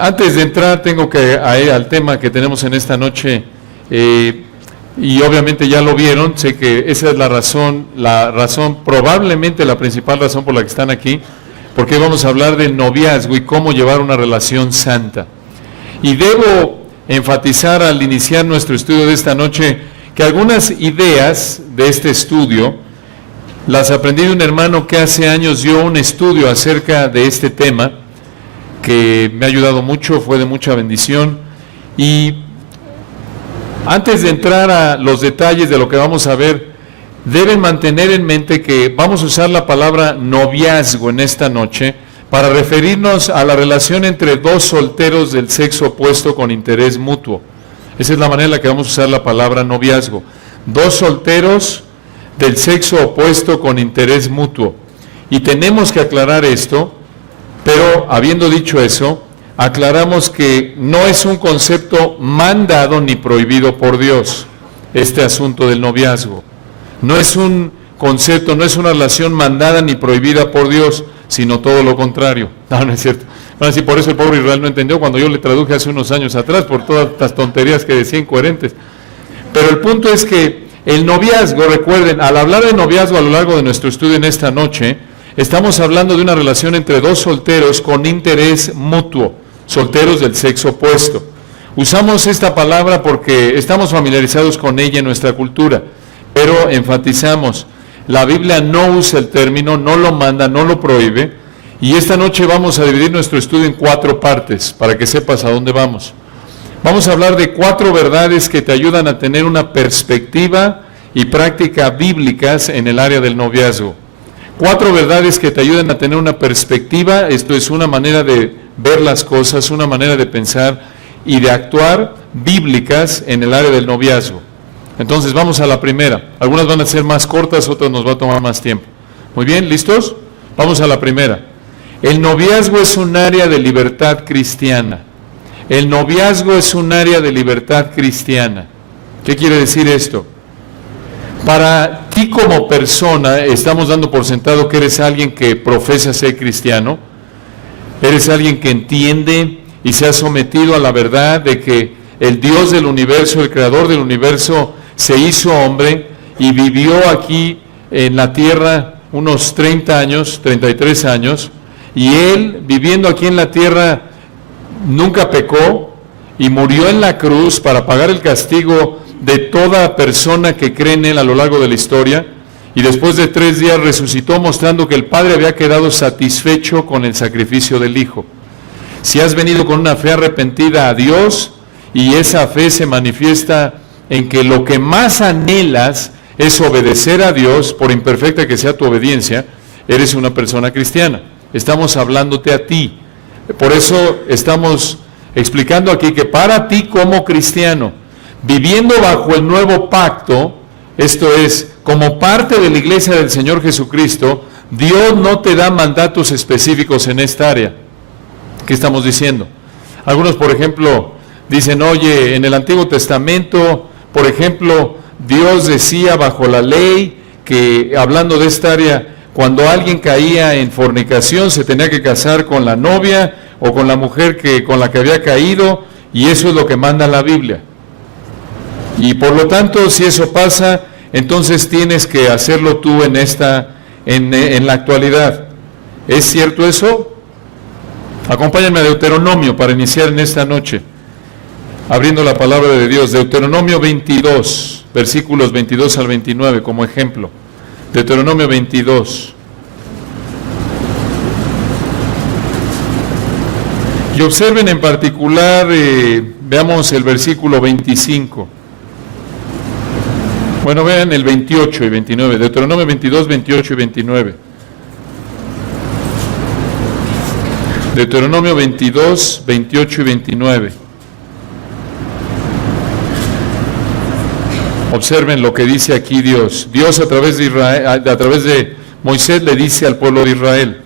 Antes de entrar, tengo que ir al tema que tenemos en esta noche, y obviamente ya lo vieron, sé que esa es la razón, probablemente la principal razón por la que están aquí, porque vamos a hablar del noviazgo y cómo llevar una relación santa. Y debo enfatizar al iniciar nuestro estudio de esta noche que algunas ideas de este estudio las aprendí de un hermano que hace años dio un estudio acerca de este tema, que me ha ayudado mucho, fue de mucha bendición. Y antes de entrar a los detalles de lo que vamos a ver, deben mantener en mente que vamos a usar la palabra noviazgo en esta noche para referirnos a la relación entre dos solteros del sexo opuesto con interés mutuo. Esa es la manera en la que vamos a usar la palabra noviazgo. Dos solteros del sexo opuesto con interés mutuo. Y tenemos que aclarar esto, pero habiendo dicho eso, aclaramos que no es un concepto mandado ni prohibido por Dios, este asunto del noviazgo. No es un concepto, no es una relación mandada ni prohibida por Dios, sino todo lo contrario. No, no es cierto. Bueno, así por eso el pobre Israel no entendió cuando yo le traduje hace unos años atrás, por todas las tonterías que decía incoherentes. Pero el punto es que el noviazgo, recuerden, al hablar de noviazgo a lo largo de nuestro estudio en esta noche, estamos hablando de una relación entre dos solteros con interés mutuo, solteros del sexo opuesto. Usamos esta palabra porque estamos familiarizados con ella en nuestra cultura, pero enfatizamos, la Biblia no usa el término, no lo manda, no lo prohíbe, y esta noche vamos a dividir nuestro estudio en 4 partes, para que sepas a dónde vamos. Vamos a hablar de 4 verdades que te ayudan a tener una perspectiva y práctica bíblicas en el área del noviazgo. 4 verdades que te ayudan a tener una perspectiva, esto es una manera de ver las cosas, una manera de pensar y de actuar bíblicas en el área del noviazgo. Entonces vamos a la primera. Algunas van a ser más cortas, otras nos va a tomar más tiempo. Muy bien, ¿listos? Vamos a la primera. El noviazgo es un área de libertad cristiana. El noviazgo es un área de libertad cristiana. ¿Qué quiere decir esto? Para ti como persona, estamos dando por sentado que eres alguien que profesa ser cristiano, eres alguien que entiende y se ha sometido a la verdad de que el Dios del universo, el creador del universo, se hizo hombre y vivió aquí en la tierra unos 30 años, 33 años, y Él, viviendo aquí en la tierra, nunca pecó y murió en la cruz para pagar el castigo de toda persona que cree en Él a lo largo de la historia, y después de 3 días resucitó mostrando que el Padre había quedado satisfecho con el sacrificio del Hijo. Si has venido con una fe arrepentida a Dios, y esa fe se manifiesta en que lo que más anhelas es obedecer a Dios, por imperfecta que sea tu obediencia, eres una persona cristiana. Estamos hablándote a ti. Por eso estamos explicando aquí que para ti como cristiano, viviendo bajo el nuevo pacto, esto es, como parte de la iglesia del Señor Jesucristo, Dios no te da mandatos específicos en esta área. ¿Qué estamos diciendo? Algunos, por ejemplo, dicen, oye, en el Antiguo Testamento, por ejemplo, Dios decía bajo la ley que, hablando de esta área, cuando alguien caía en fornicación se tenía que casar con la novia o con la mujer con la que había caído, y eso es lo que manda la Biblia. Y por lo tanto, si eso pasa, entonces tienes que hacerlo tú en la actualidad. ¿Es cierto eso? Acompáñenme a Deuteronomio para iniciar en esta noche, abriendo la palabra de Dios. Deuteronomio 22, versículos 22 al 29 como ejemplo. Deuteronomio 22. Y observen en particular, veamos el versículo 25. Bueno, vean el 28 y 29. Deuteronomio 22, 28 y 29. Deuteronomio 22, 28 y 29. Observen lo que dice aquí Dios. Dios a través de Israel, a través de Moisés le dice al pueblo de Israel: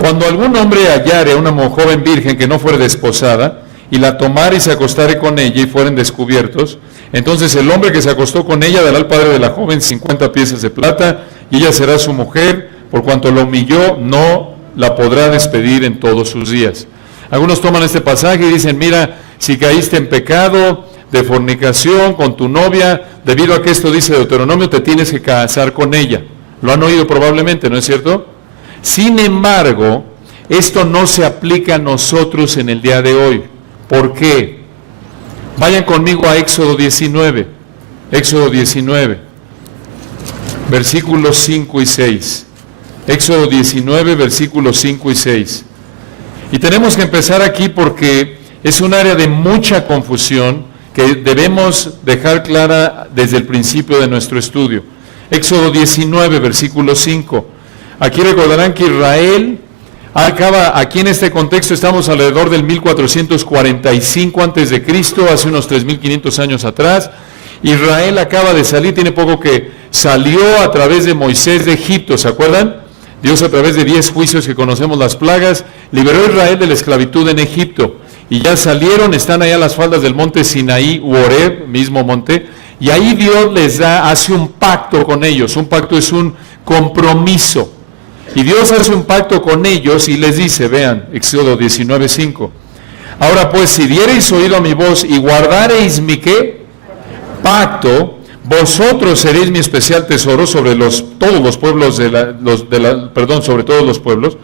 cuando algún hombre hallare a una joven virgen que no fuere desposada, y la tomare y se acostare con ella y fueren descubiertos, entonces el hombre que se acostó con ella dará al padre de la joven 50 piezas de plata, y ella será su mujer, por cuanto la humilló, no la podrá despedir en todos sus días. Algunos toman este pasaje y dicen, mira, si caíste en pecado de fornicación con tu novia, debido a que esto dice Deuteronomio, te tienes que casar con ella. Lo han oído probablemente, ¿no es cierto? Sin embargo, esto no se aplica a nosotros en el día de hoy. ¿Por qué? Vayan conmigo a Éxodo 19. Éxodo 19, versículos 5 y 6. Éxodo 19, versículos 5 y 6. Y tenemos que empezar aquí porque es un área de mucha confusión que debemos dejar clara desde el principio de nuestro estudio. Éxodo 19, versículo 5. Aquí recordarán que Israel acaba, aquí en este contexto estamos alrededor del 1445 antes de Cristo, hace unos 3500 años atrás. Israel acaba de salir, tiene poco que salió a través de Moisés de Egipto, ¿se acuerdan? Dios a través de 10 juicios que conocemos las plagas, liberó a Israel de la esclavitud en Egipto. Y ya salieron, están allá a las faldas del monte Sinaí, u Horeb, mismo monte, y ahí Dios les hace un pacto con ellos. Un pacto es un compromiso. Y Dios hace un pacto con ellos y les dice, vean, Éxodo 19:5. Ahora pues, si diereis oído a mi voz y guardareis mi ¿qué? Pacto, vosotros seréis mi especial tesoro sobre todos los pueblos sobre todos los pueblos,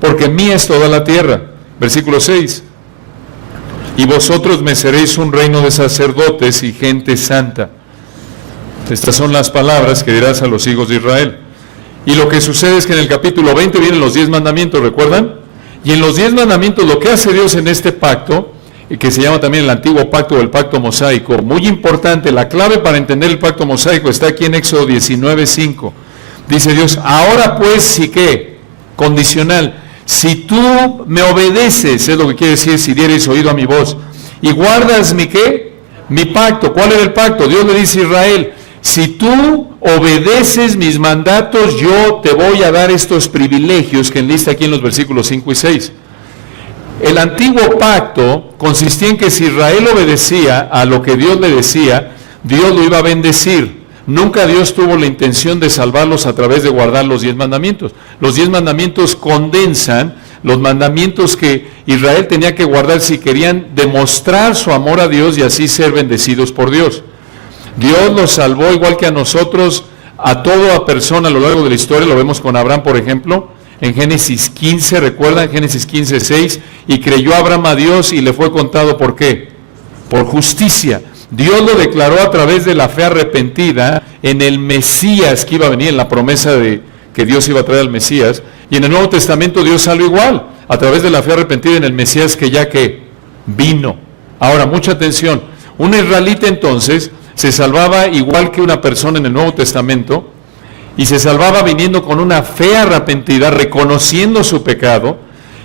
porque mía es toda la tierra. Versículo 6. Y vosotros me seréis un reino de sacerdotes y gente santa. Estas son las palabras que dirás a los hijos de Israel. Y lo que sucede es que en el capítulo 20 vienen los 10 mandamientos, ¿recuerdan? Y en los 10 mandamientos lo que hace Dios en este pacto, que se llama también el antiguo pacto o el pacto mosaico, muy importante, la clave para entender el pacto mosaico está aquí en Éxodo 19:5. Dice Dios, ahora pues, ¿sí qué? Condicional. Si tú me obedeces, es lo que quiere decir, si dieres oído a mi voz, y guardas mi ¿qué? Mi pacto. ¿Cuál era el pacto? Dios le dice a Israel, si tú obedeces mis mandatos, yo te voy a dar estos privilegios que enlista aquí en los versículos 5 y 6. El antiguo pacto consistía en que si Israel obedecía a lo que Dios le decía, Dios lo iba a bendecir. Nunca Dios tuvo la intención de salvarlos a través de guardar los 10 mandamientos. Los 10 mandamientos condensan los mandamientos que Israel tenía que guardar si querían demostrar su amor a Dios y así ser bendecidos por Dios. Dios los salvó igual que a nosotros, a toda persona a lo largo de la historia. Lo vemos con Abraham, por ejemplo, en Génesis 15, ¿recuerdan? Génesis 15:6, y creyó Abraham a Dios y le fue contado, ¿por qué? Por justicia. Dios lo declaró a través de la fe arrepentida en el Mesías que iba a venir, en la promesa de que Dios iba a traer al Mesías. Y en el Nuevo Testamento Dios salió igual, a través de la fe arrepentida en el Mesías que ya que vino. Ahora, mucha atención, un israelita entonces se salvaba igual que una persona en el Nuevo Testamento, y se salvaba viniendo con una fe arrepentida, reconociendo su pecado,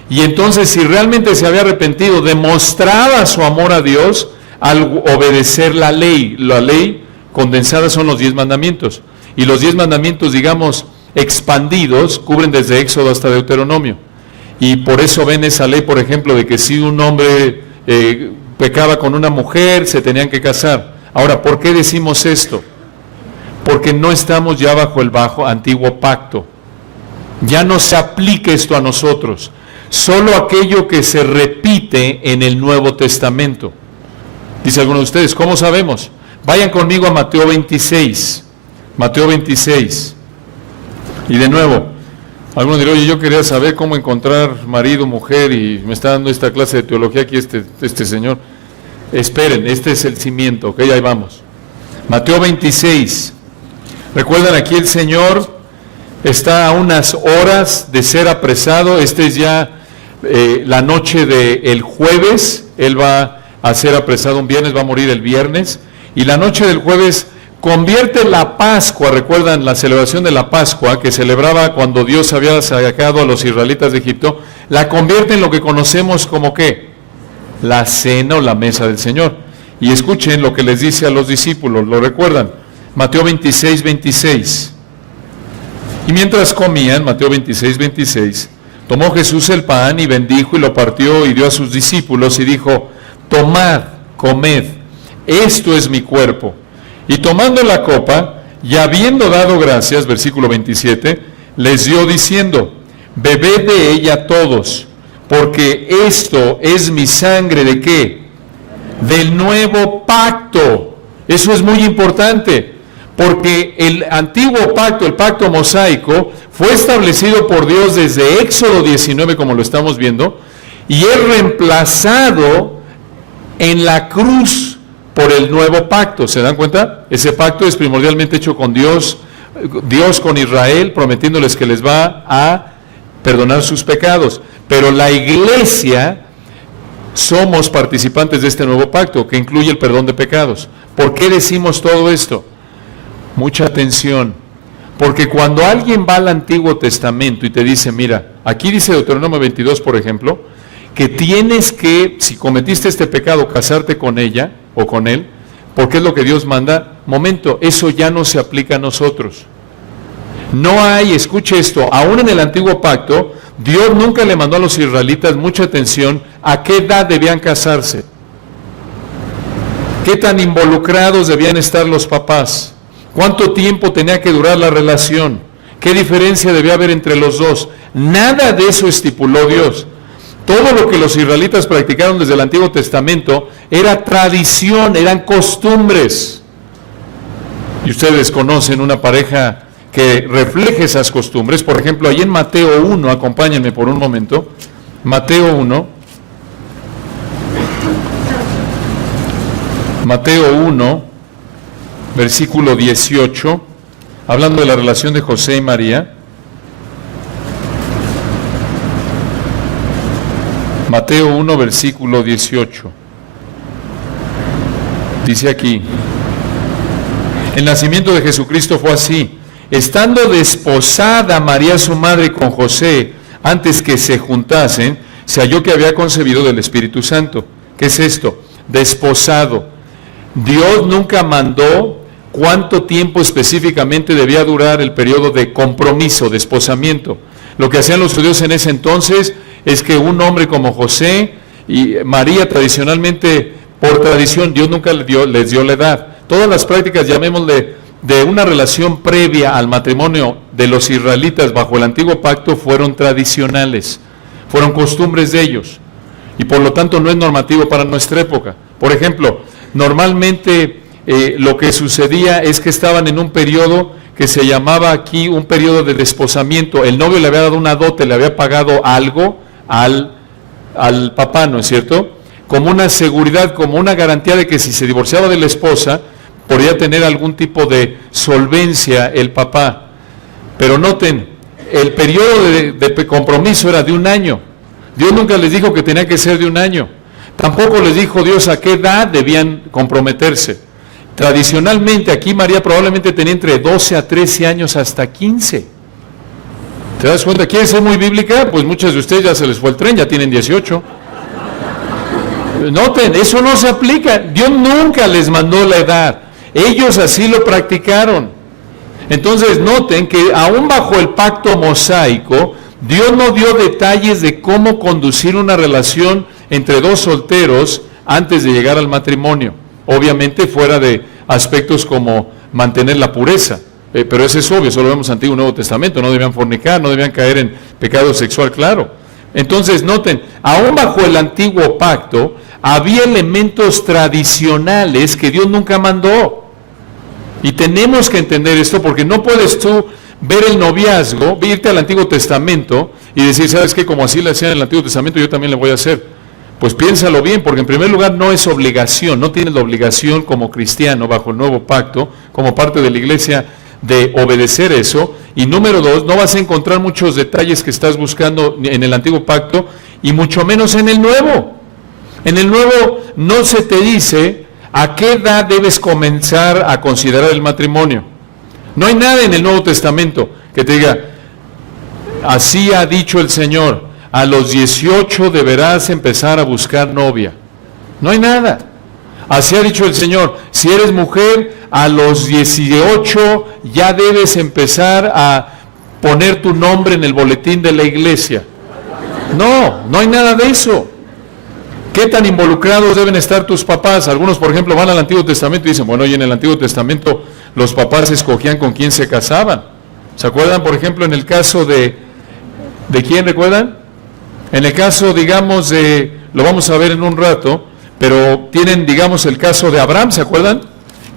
y entonces si realmente se había arrepentido, demostraba su amor a Dios al obedecer la ley. La ley condensada son los 10 mandamientos, y los 10 mandamientos, digamos, expandidos, cubren desde Éxodo hasta Deuteronomio, y por eso ven esa ley, por ejemplo, de que si un hombre pecaba con una mujer, se tenían que casar. Ahora, ¿por qué decimos esto? Porque no estamos ya bajo el antiguo pacto. Ya no se aplica esto a nosotros. Solo aquello que se repite en el Nuevo Testamento. Dice alguno de ustedes, ¿cómo sabemos? Vayan conmigo a Mateo 26. Mateo 26. Y de nuevo, algunos dirán, oye, yo quería saber cómo encontrar marido, mujer, y me está dando esta clase de teología aquí este señor. Esperen, este es el cimiento, ok, ahí vamos. Mateo 26. Recuerdan, aquí el Señor está a unas horas de ser apresado. Este es ya la noche del jueves. Él va a ser apresado un viernes, va a morir el viernes. Y la noche del jueves convierte la Pascua, recuerdan la celebración de la Pascua, que celebraba cuando Dios había sacado a los israelitas de Egipto, la convierte en lo que conocemos como ¿qué? La cena o la mesa del Señor. Y escuchen lo que les dice a los discípulos, ¿lo recuerdan? Mateo 26:26. Y mientras comían, Mateo 26:26, tomó Jesús el pan y bendijo y lo partió y dio a sus discípulos y dijo, tomad, comed, esto es mi cuerpo. Y tomando la copa, y habiendo dado gracias, versículo 27, les dio diciendo, bebed de ella todos, porque esto es mi sangre ¿de qué? Del nuevo pacto. Eso es muy importante, porque el antiguo pacto, el pacto mosaico, fue establecido por Dios desde Éxodo 19, como lo estamos viendo, y es reemplazado en la cruz por el nuevo pacto. ¿Se dan cuenta? Ese pacto es primordialmente hecho con Dios, Dios con Israel, prometiéndoles que les va a perdonar sus pecados. Pero la iglesia somos participantes de este nuevo pacto, que incluye el perdón de pecados. ¿Por qué decimos todo esto? Mucha atención. Porque cuando alguien va al Antiguo Testamento y te dice, mira, aquí dice Deuteronomio 22, por ejemplo, que tienes que, si cometiste este pecado, casarte con ella o con él, porque es lo que Dios manda. Momento, eso ya no se aplica a nosotros. No hay, escuche esto, aún en el Antiguo Pacto, Dios nunca le mandó a los israelitas mucha atención a qué edad debían casarse, qué tan involucrados debían estar los papás, cuánto tiempo tenía que durar la relación, qué diferencia debía haber entre los dos. Nada de eso estipuló Dios. Todo lo que los israelitas practicaron desde el Antiguo Testamento era tradición, eran costumbres. Y ustedes conocen una pareja que refleje esas costumbres. Por ejemplo, ahí en Mateo 1, acompáñenme por un momento, Mateo 1, versículo 18, hablando de la relación de José y María. Mateo 1, versículo 18. Dice aquí, el nacimiento de Jesucristo fue así. Estando desposada María su madre con José, antes que se juntasen, se halló que había concebido del Espíritu Santo. ¿Qué es esto? Desposado. Dios nunca mandó cuánto tiempo específicamente debía durar el periodo de compromiso, de esposamiento. Lo que hacían los judíos en ese entonces es que un hombre como José y María, tradicionalmente, por tradición, Dios nunca les dio la edad. Todas las prácticas, llamémosle, de una relación previa al matrimonio de los israelitas bajo el Antiguo Pacto fueron tradicionales, fueron costumbres de ellos, y por lo tanto no es normativo para nuestra época. Por ejemplo, normalmente lo que sucedía es que estaban en un periodo que se llamaba aquí un periodo de desposamiento. El novio le había dado una dote, le había pagado algo al papá, ¿no es cierto? Como una seguridad, como una garantía de que si se divorciaba de la esposa, podría tener algún tipo de solvencia el papá. Pero noten, el periodo de compromiso era de 1 año. Dios nunca les dijo que tenía que ser de 1 año. Tampoco les dijo Dios a qué edad debían comprometerse. Tradicionalmente aquí María probablemente tenía entre 12 a 13 años hasta 15. ¿Te das cuenta? ¿Quieres ser muy bíblica? Pues muchas de ustedes ya se les fue el tren, ya tienen 18. Noten, eso no se aplica. Dios nunca les mandó la edad. Ellos así lo practicaron. Entonces noten que aún bajo el pacto mosaico, Dios no dio detalles de cómo conducir una relación entre dos solteros antes de llegar al matrimonio. Obviamente fuera de aspectos como mantener la pureza. Pero eso es obvio, eso lo vemos en Antiguo y Nuevo Testamento. No debían fornicar, no debían caer en pecado sexual, claro. Entonces noten, aún bajo el antiguo pacto, había elementos tradicionales que Dios nunca mandó. Y tenemos que entender esto porque no puedes tú ver el noviazgo, irte al Antiguo Testamento y decir, ¿sabes qué? Como así le hacían en el Antiguo Testamento, yo también le voy a hacer. Pues piénsalo bien, porque en primer lugar no es obligación, no tienes la obligación como cristiano bajo el nuevo pacto, como parte de la iglesia, de obedecer eso. Y número 2, no vas a encontrar muchos detalles que estás buscando en el Antiguo Pacto y mucho menos en el Nuevo. En el Nuevo no se te dice a qué edad debes comenzar a considerar el matrimonio. No hay nada en el Nuevo Testamento que te diga, así ha dicho el Señor, a los 18 deberás empezar a buscar novia. No hay nada. Así ha dicho el Señor, si eres mujer, a los 18 ya debes empezar a poner tu nombre en el boletín de la iglesia. No hay nada de eso. ¿Qué tan involucrados deben estar tus papás? Algunos, por ejemplo, van al Antiguo Testamento y dicen, bueno, y en el Antiguo Testamento los papás escogían con quién se casaban. ¿Se acuerdan, por ejemplo, en el caso de ¿De quién recuerdan? En el caso, digamos, lo vamos a ver en un rato, pero tienen, digamos, el caso de Abraham, ¿se acuerdan?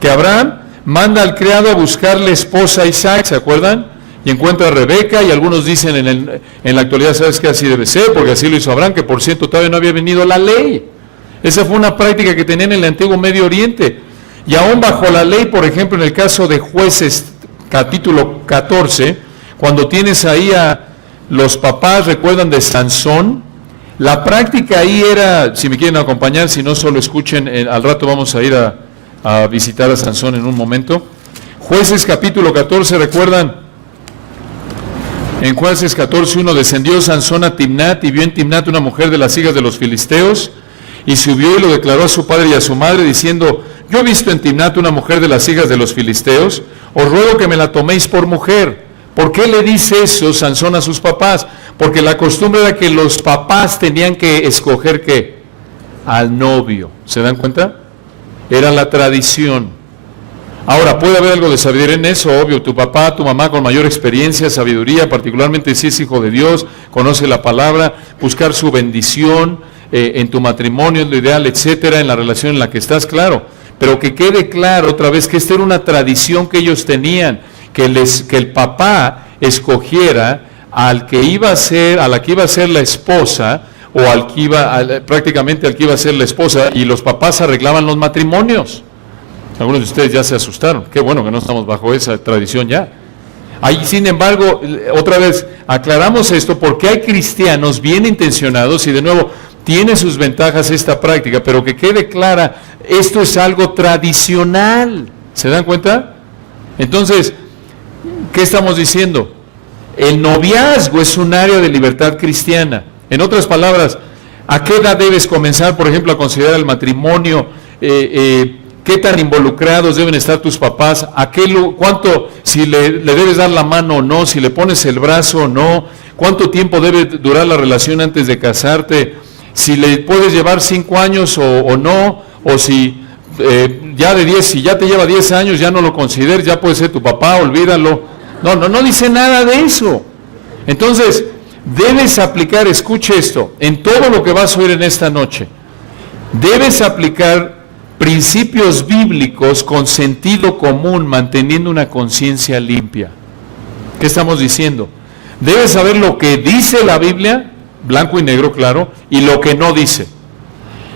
Que Abraham manda al criado a buscarle esposa a Isaac, ¿se acuerdan? Y encuentra a Rebeca, y algunos dicen en la actualidad, ¿sabes qué? Así debe ser, porque así lo hizo Abraham, que por cierto todavía no había venido la ley. Esa fue una práctica que tenían en el antiguo Medio Oriente. Y aún bajo la ley, por ejemplo, en el caso de Jueces, capítulo 14, cuando tienes ahí a los papás, recuerdan de Sansón, la práctica ahí era, si me quieren acompañar, si no solo escuchen, al rato vamos a ir a visitar a Sansón en un momento. Jueces capítulo 14, recuerdan, en Jueces 14:1, descendió Sansón a Timnat y vio en Timnat una mujer de las hijas de los filisteos, y subió y lo declaró a su padre y a su madre, diciendo, yo he visto en Timnat una mujer de las hijas de los filisteos, os ruego que me la toméis por mujer. ¿Por qué le dice eso Sansón a sus papás? Porque la costumbre era que los papás tenían que escoger, ¿qué? Al novio. ¿Se dan cuenta? Era la tradición. Ahora, puede haber algo de sabiduría en eso, obvio. Tu papá, tu mamá con mayor experiencia, sabiduría, particularmente si es hijo de Dios, conoce la palabra, buscar su bendición en tu matrimonio, es lo ideal, etcétera, en la relación en la que estás, claro. Pero que quede claro otra vez que esta era una tradición que ellos tenían, que el papá escogiera al que iba a ser, a la que iba a ser la esposa, o al que prácticamente al que iba a ser la esposa, y los papás arreglaban los matrimonios. Algunos de ustedes ya se asustaron. Qué bueno que no estamos bajo esa tradición ya. Ahí, sin embargo, otra vez aclaramos esto porque hay cristianos bien intencionados y de nuevo tiene sus ventajas esta práctica, pero que quede clara, esto es algo tradicional. ¿Se dan cuenta? Entonces, ¿qué estamos diciendo? El noviazgo es un área de libertad cristiana. En otras palabras, ¿a qué edad debes comenzar, por ejemplo, a considerar el matrimonio? ¿Qué tan involucrados deben estar tus papás? ¿Cuánto, si le debes dar la mano o no? ¿Si le pones el brazo o no? ¿Cuánto tiempo debe durar la relación antes de casarte? ¿Si le puedes llevar 5 años o no? ¿O si si ya te lleva 10 años, ya no lo consideres, ya puede ser tu papá, olvídalo? No dice nada de eso. Entonces, debes aplicar, escuche esto, en todo lo que vas a oír en esta noche, debes aplicar principios bíblicos con sentido común, manteniendo una conciencia limpia. ¿Qué estamos diciendo? Debes saber lo que dice la Biblia, blanco y negro, claro, y lo que no dice.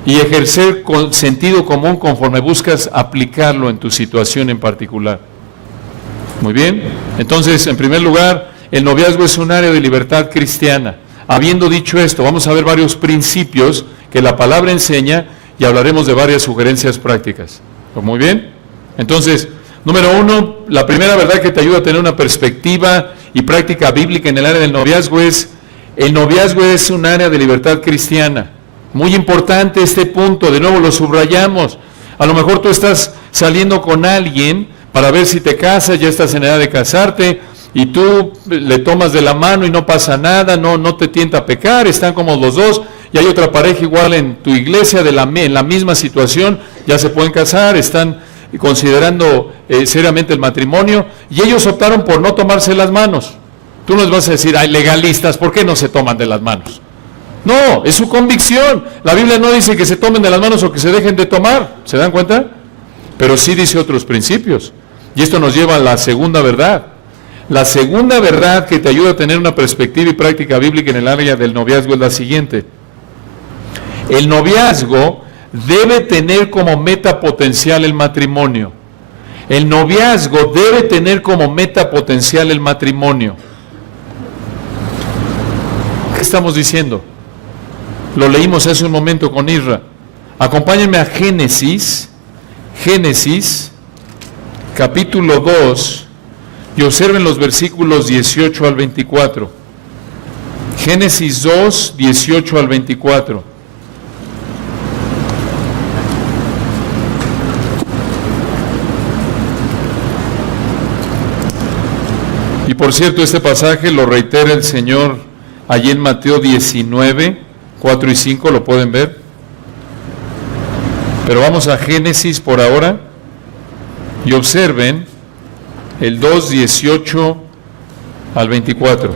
Y ejercer con sentido común conforme buscas aplicarlo en tu situación en particular. Muy bien. Entonces, en primer lugar, el noviazgo es un área de libertad cristiana. Habiendo dicho esto, vamos a ver varios principios que la palabra enseña y hablaremos de varias sugerencias prácticas. Muy bien. Entonces, número 1, la primera verdad que te ayuda a tener una perspectiva y práctica bíblica en el área del noviazgo es, el noviazgo es un área de libertad cristiana. Muy importante este punto, de nuevo lo subrayamos. A lo mejor tú estás saliendo con alguien para ver si te casas, ya estás en edad de casarte, y tú le tomas de la mano y no pasa nada, no te tienta a pecar, están como los dos, y hay otra pareja igual en tu iglesia en la misma situación, ya se pueden casar, están considerando seriamente el matrimonio, y ellos optaron por no tomarse las manos. Tú nos vas a decir, ay, legalistas, ¿por qué no se toman de las manos? No, es su convicción. La Biblia no dice que se tomen de las manos o que se dejen de tomar, ¿se dan cuenta? Pero sí dice otros principios, y esto nos lleva a la segunda verdad. La segunda verdad que te ayuda a tener una perspectiva y práctica bíblica en el área del noviazgo es la siguiente. El noviazgo debe tener como meta potencial el matrimonio. El noviazgo debe tener como meta potencial el matrimonio. ¿Qué estamos diciendo? Lo leímos hace un momento con Isra. Acompáñenme a Génesis, capítulo 2, y observen los versículos 18 al 24. Génesis 2, 18 al 24. Y por cierto, este pasaje lo reitera el Señor allí en Mateo 19, 4 y 5, lo pueden ver. Pero vamos a Génesis por ahora y observen el 2, 18 al 24.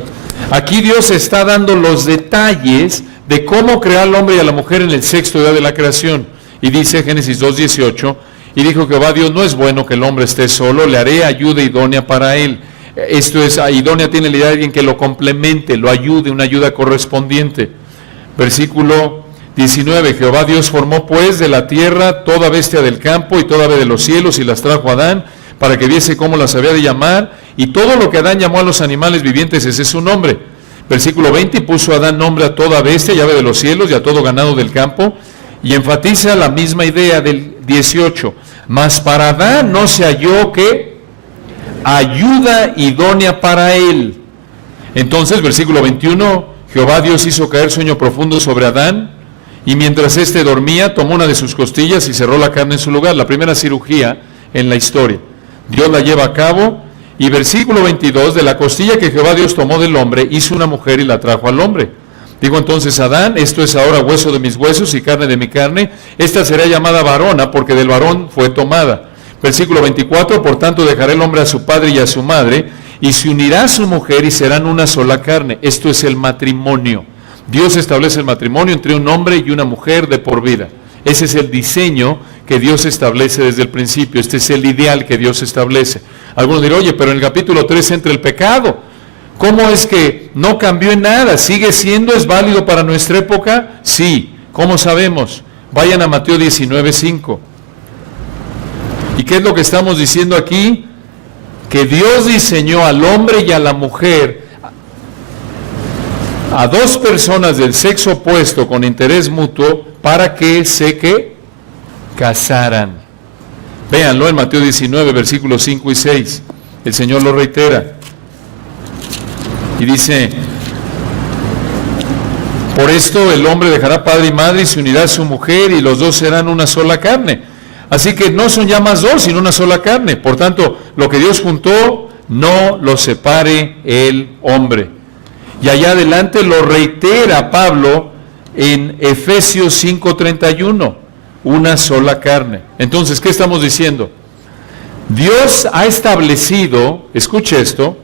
Aquí Dios está dando los detalles de cómo crear al hombre y a la mujer en el sexto día de la creación. Y dice Génesis 2:18, y dijo Jehová Dios, no es bueno que el hombre esté solo, le haré ayuda idónea para él. Esto es, idónea tiene la idea de alguien que lo complemente, lo ayude, una ayuda correspondiente. Versículo 19, Jehová Dios formó pues de la tierra toda bestia del campo y toda ave de los cielos y las trajo a Adán para que viese cómo las había de llamar, y todo lo que Adán llamó a los animales vivientes, ese es su nombre. Versículo 20, y puso Adán nombre a toda bestia y ave de los cielos y a todo ganado del campo, y enfatiza la misma idea del 18, mas para Adán no se halló que ayuda idónea para él. Entonces, versículo 21, Jehová Dios hizo caer sueño profundo sobre Adán, y mientras éste dormía, tomó una de sus costillas y cerró la carne en su lugar. La primera cirugía en la historia. Dios la lleva a cabo, y versículo 22, de la costilla que Jehová Dios tomó del hombre, hizo una mujer y la trajo al hombre. Digo entonces Adán, esto es ahora hueso de mis huesos y carne de mi carne, esta será llamada varona, porque del varón fue tomada. Versículo 24, por tanto dejará el hombre a su padre y a su madre, y se unirá a su mujer y serán una sola carne. Esto es el matrimonio. Dios establece el matrimonio entre un hombre y una mujer de por vida. Ese es el diseño que Dios establece desde el principio. Este es el ideal que Dios establece. Algunos dirán, oye, pero en el capítulo 3 entra el pecado. ¿Cómo es que no cambió en nada? ¿Sigue siendo, es válido para nuestra época? Sí. ¿Cómo sabemos? Vayan a Mateo 19:5. ¿Y qué es lo que estamos diciendo aquí? Que Dios diseñó al hombre y a la mujer, a dos personas del sexo opuesto con interés mutuo, para que se casaran. Véanlo en Mateo 19, versículos 5 y 6. El Señor lo reitera. Y dice, por esto el hombre dejará padre y madre y se unirá a su mujer y los dos serán una sola carne. Así que no son ya más dos, sino una sola carne. Por tanto, lo que Dios juntó, no lo separe el hombre. Y allá adelante lo reitera Pablo en Efesios 5:31, una sola carne. Entonces, ¿qué estamos diciendo? Dios ha establecido, escuche esto,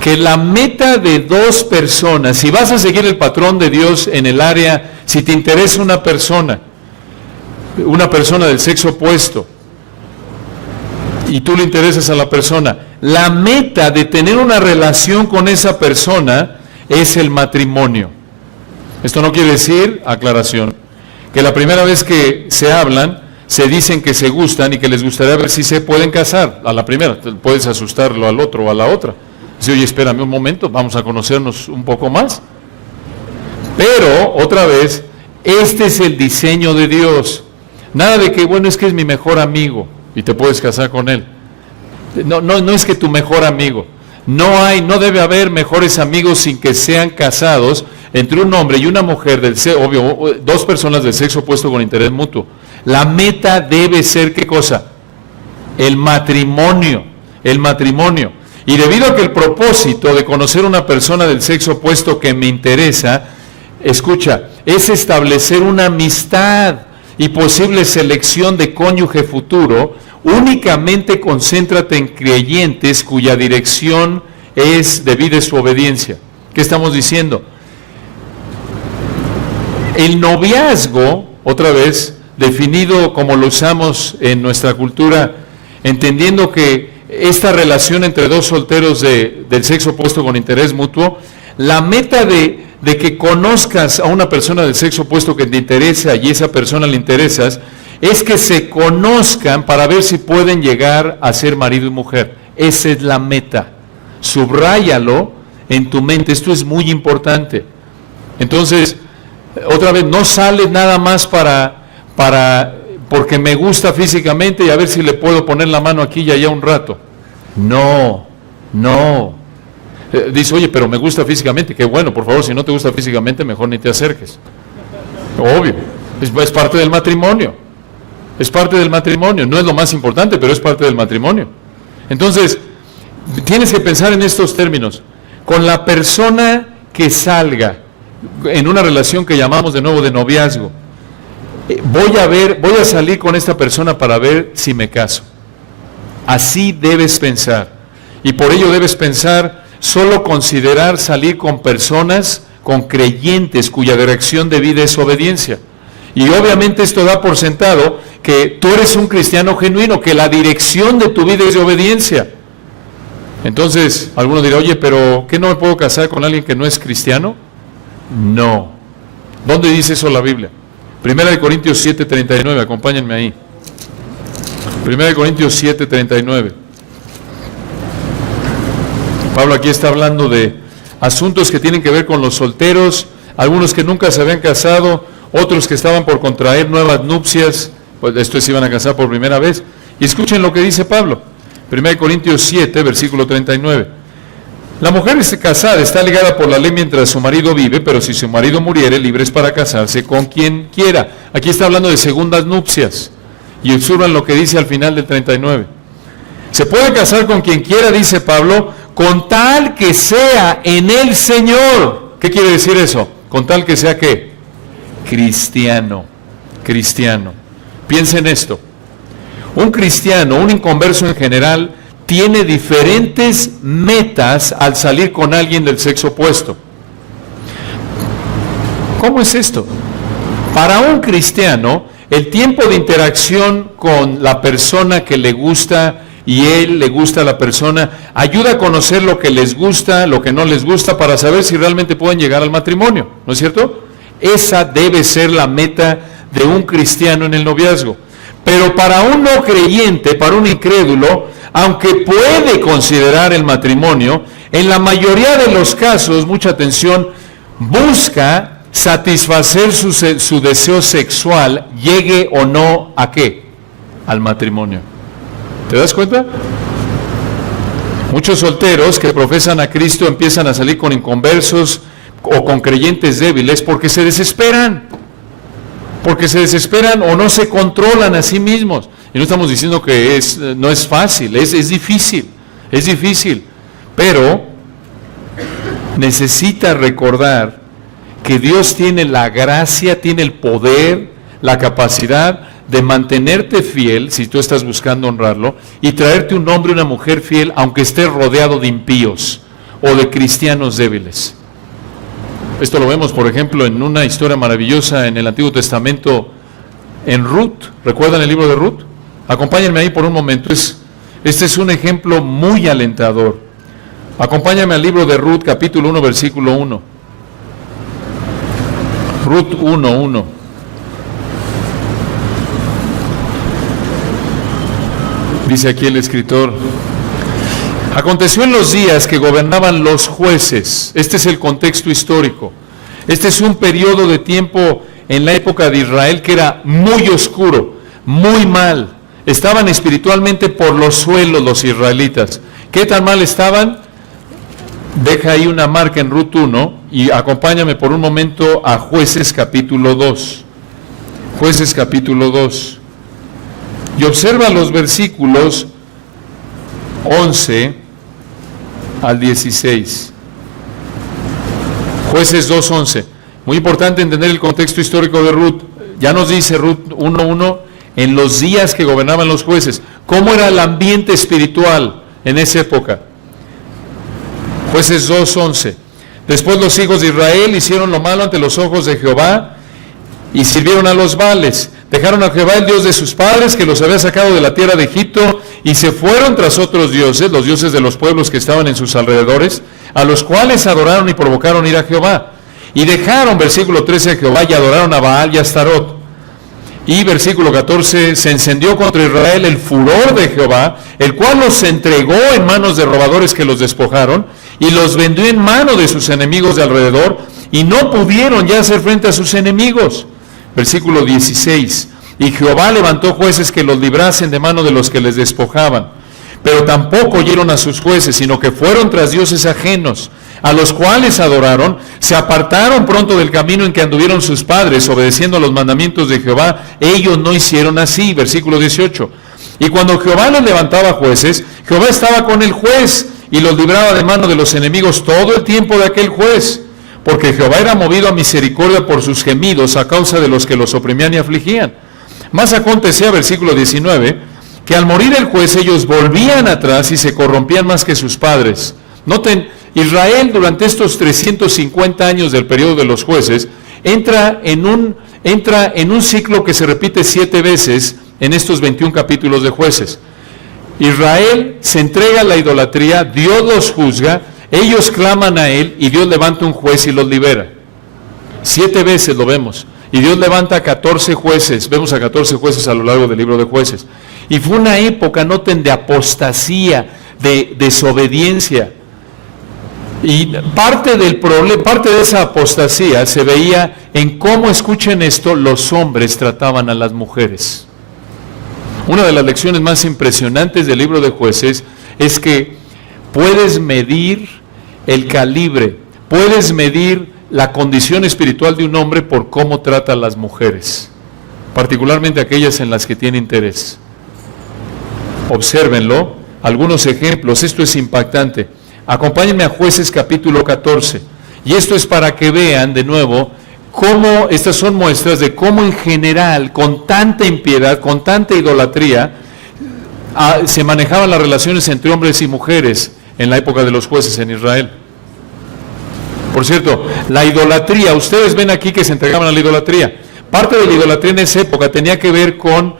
que la meta de dos personas, si vas a seguir el patrón de Dios en el área, si te interesa una persona del sexo opuesto, y tú le interesas a la persona, la meta de tener una relación con esa persona es el matrimonio. Esto no quiere decir, aclaración, que la primera vez que se hablan, se dicen que se gustan y que les gustaría ver si se pueden casar. A la primera, puedes asustarlo al otro o a la otra. Dice, oye, espérame un momento, vamos a conocernos un poco más. Pero, otra vez, este es el diseño de Dios. Nada de que, bueno, es que es mi mejor amigo y te puedes casar con él. No es que tu mejor amigo. No debe haber mejores amigos sin que sean casados entre un hombre y una mujer, obvio, dos personas del sexo opuesto con interés mutuo. La meta debe ser, ¿qué cosa? El matrimonio. El matrimonio. Y debido a que el propósito de conocer una persona del sexo opuesto que me interesa, escucha, es establecer una amistad y posible selección de cónyuge futuro, únicamente concéntrate en creyentes cuya dirección es debida a su obediencia. ¿Qué estamos diciendo? El noviazgo, otra vez, definido como lo usamos en nuestra cultura, entendiendo que esta relación entre dos solteros del sexo opuesto con interés mutuo, la meta de que conozcas a una persona del sexo opuesto que te interesa y esa persona le interesas, es que se conozcan para ver si pueden llegar a ser marido y mujer. Esa es la meta. Subráyalo en tu mente, esto es muy importante. Entonces, otra vez, no sales nada más porque me gusta físicamente y a ver si le puedo poner la mano aquí y allá un rato. No. Dice, oye, pero me gusta físicamente. Qué bueno, por favor, si no te gusta físicamente, mejor ni te acerques. Obvio, es parte del matrimonio. Es parte del matrimonio. No es lo más importante, pero es parte del matrimonio. Entonces, tienes que pensar en estos términos. Con la persona que salga en una relación que llamamos de nuevo de noviazgo, voy a salir con esta persona para ver si me caso. Así debes pensar. Y por ello debes pensar solo considerar salir con personas, con creyentes cuya dirección de vida es obediencia. Y obviamente esto da por sentado que tú eres un cristiano genuino, que la dirección de tu vida es de obediencia. Entonces, alguno dirá, oye, pero ¿qué no me puedo casar con alguien que no es cristiano? No. ¿Dónde dice eso la Biblia? 1 Corintios 7:39, acompáñenme ahí. 1 Corintios 7:39. Pablo aquí está hablando de asuntos que tienen que ver con los solteros, algunos que nunca se habían casado, otros que estaban por contraer nuevas nupcias, pues estos se iban a casar por primera vez. Y escuchen lo que dice Pablo, 1 Corintios 7, versículo 39. La mujer casada está ligada por la ley mientras su marido vive, pero si su marido muriere, libre es para casarse con quien quiera. Aquí está hablando de segundas nupcias. Y observan lo que dice al final del 39. Se puede casar con quien quiera, dice Pablo, con tal que sea en el Señor. ¿Qué quiere decir eso? Con tal que sea ¿qué? Cristiano. Cristiano. Piensa en esto. Un cristiano, un inconverso en general, tiene diferentes metas al salir con alguien del sexo opuesto. ¿Cómo es esto? Para un cristiano, el tiempo de interacción con la persona que le gusta y él le gusta a la persona, ayuda a conocer lo que les gusta, lo que no les gusta, para saber si realmente pueden llegar al matrimonio, ¿no es cierto? Esa debe ser la meta de un cristiano en el noviazgo. Pero para un no creyente, para un incrédulo, aunque puede considerar el matrimonio, en la mayoría de los casos, mucha atención, busca satisfacer su deseo sexual, llegue o no a ¿qué? Al matrimonio. ¿Te das cuenta? Muchos solteros que profesan a Cristo empiezan a salir con inconversos o con creyentes débiles porque se desesperan. Porque se desesperan o no se controlan a sí mismos. Y no estamos diciendo que no es fácil, es difícil. Pero necesita recordar que Dios tiene la gracia, tiene el poder, la capacidad de mantenerte fiel, si tú estás buscando honrarlo, y traerte un hombre y una mujer fiel, aunque estés rodeado de impíos o de cristianos débiles. Esto lo vemos, por ejemplo, en una historia maravillosa en el Antiguo Testamento, en Ruth. ¿Recuerdan el libro de Ruth? Acompáñenme ahí por un momento. Este es un ejemplo muy alentador. Acompáñame al libro de Ruth, capítulo 1, versículo 1. Ruth 1:1. Dice aquí el escritor: aconteció en los días que gobernaban los jueces. Este es el contexto histórico. Este es un periodo de tiempo en la época de Israel que era muy oscuro, muy mal. Estaban espiritualmente por los suelos los israelitas. ¿Qué tan mal estaban? Deja ahí una marca en Ruth 1 y acompáñame por un momento a Jueces capítulo 2. Jueces capítulo 2. Y observa los versículos 11 al 16. Jueces 2:11. Muy importante entender el contexto histórico de Ruth. Ya nos dice Ruth 1:1, en los días que gobernaban los jueces. ¿Cómo era el ambiente espiritual en esa época? Jueces 2:11. Después los hijos de Israel hicieron lo malo ante los ojos de Jehová y sirvieron a los Baales. Dejaron a Jehová, el Dios de sus padres, que los había sacado de la tierra de Egipto, y se fueron tras otros dioses, los dioses de los pueblos que estaban en sus alrededores, a los cuales adoraron y provocaron ir a Jehová. Y dejaron, versículo 13, a Jehová, y adoraron a Baal y a Astarot. Y versículo 14, se encendió contra Israel el furor de Jehová, el cual los entregó en manos de robadores que los despojaron, y los vendió en mano de sus enemigos de alrededor, y no pudieron ya hacer frente a sus enemigos. Versículo 16, y Jehová levantó jueces que los librasen de mano de los que les despojaban, pero tampoco oyeron a sus jueces, sino que fueron tras dioses ajenos, a los cuales adoraron, se apartaron pronto del camino en que anduvieron sus padres, obedeciendo a los mandamientos de Jehová. Ellos no hicieron así. Versículo 18, y cuando Jehová les levantaba jueces, Jehová estaba con el juez, y los libraba de mano de los enemigos todo el tiempo de aquel juez, porque Jehová era movido a misericordia por sus gemidos a causa de los que los oprimían y afligían. Más acontecía, versículo 19, que al morir el juez ellos volvían atrás y se corrompían más que sus padres. Noten, Israel durante estos 350 años del periodo de los jueces entra en un ciclo que se repite 7 veces en estos 21 capítulos de jueces. Israel se entrega a la idolatría, Dios los juzga, ellos claman a Él y Dios levanta un juez y los libera. 7 veces lo vemos. Y Dios levanta a 14 jueces, vemos a 14 jueces a lo largo del libro de jueces. Y fue una época, noten, de apostasía, de desobediencia. Y parte de esa apostasía se veía en cómo, escuchen esto, los hombres trataban a las mujeres. Una de las lecciones más impresionantes del libro de jueces es que puedes medir el calibre, puedes medir la condición espiritual de un hombre por cómo trata a las mujeres, particularmente aquellas en las que tiene interés. Obsérvenlo, algunos ejemplos, esto es impactante. Acompáñenme a Jueces capítulo 14, y esto es para que vean de nuevo cómo estas son muestras de cómo en general, con tanta impiedad, con tanta idolatría, se manejaban las relaciones entre hombres y mujeres en la época de los jueces en Israel. Por cierto, la idolatría, ustedes ven aquí que se entregaban a la idolatría. Parte de la idolatría en esa época tenía que ver con,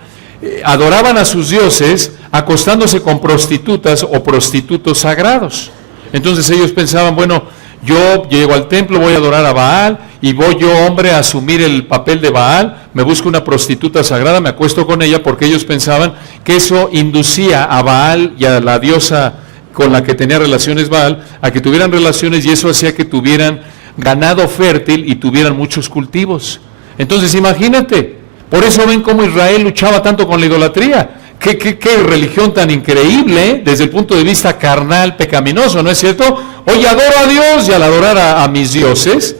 adoraban a sus dioses acostándose con prostitutas o prostitutos sagrados. Entonces ellos pensaban, bueno, yo llego al templo, voy a adorar a Baal, y voy yo, hombre, a asumir el papel de Baal, me busco una prostituta sagrada, me acuesto con ella, porque ellos pensaban que eso inducía a Baal y a la diosa con la que tenía relaciones Baal, a que tuvieran relaciones, y eso hacía que tuvieran ganado fértil y tuvieran muchos cultivos. Entonces imagínate, por eso ven cómo Israel luchaba tanto con la idolatría. ¿Qué religión tan increíble, desde el punto de vista carnal, pecaminoso, ¿no es cierto? Oye, adoro a Dios, y al adorar a mis dioses,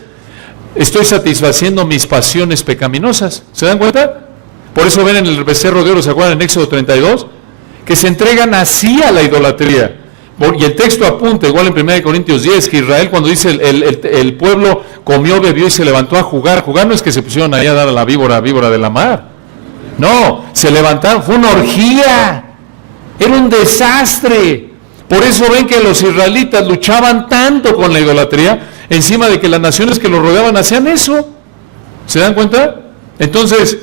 estoy satisfaciendo mis pasiones pecaminosas. ¿Se dan cuenta? Por eso ven en el becerro de oro, ¿se acuerdan en Éxodo 32? Que se entregan así a la idolatría. Y el texto apunta, igual en 1 Corintios 10, que Israel, cuando dice el pueblo comió, bebió y se levantó a jugar. Jugar no es que se pusieron ahí a dar a la víbora de la mar. No, se levantaron, fue una orgía, era un desastre. Por eso ven que los israelitas luchaban tanto con la idolatría, encima de que las naciones que los rodeaban hacían eso. ¿Se dan cuenta? Entonces,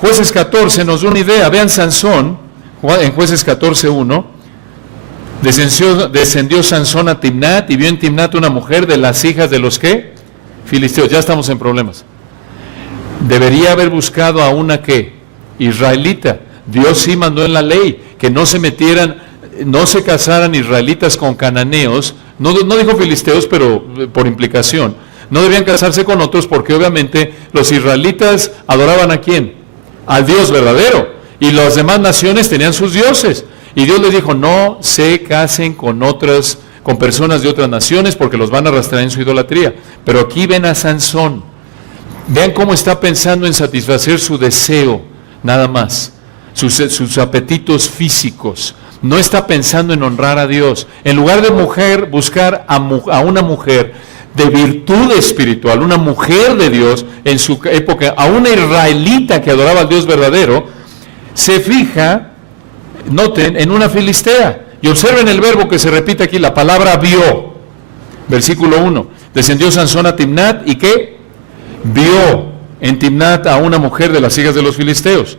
Jueces 14 nos da una idea. Vean Sansón, en Jueces 14:1, descendió Sansón a Timnat y vio en Timnat una mujer de las hijas de los ¿qué? Filisteos. Ya estamos en problemas. Debería haber buscado a una ¿qué? Israelita. Dios sí mandó en la ley que no se metieran, no se casaran israelitas con cananeos, no dijo filisteos, pero por implicación, no debían casarse con otros, porque obviamente los israelitas adoraban ¿a quién? Al Dios verdadero, y las demás naciones tenían sus dioses, y Dios les dijo, no se casen con personas de otras naciones, porque los van a arrastrar en su idolatría. Pero aquí ven a Sansón, vean cómo está pensando en satisfacer su deseo, nada más, sus apetitos físicos. No está pensando en honrar a Dios. En lugar de buscar a una mujer de virtud espiritual, una mujer de Dios en su época, a una israelita que adoraba al Dios verdadero, se fija, noten, en una filistea. Y observen el verbo que se repite aquí, la palabra vio. Versículo 1. Descendió Sansón a Timnat, ¿y qué? Vio en Timnat a una mujer de las hijas de los filisteos.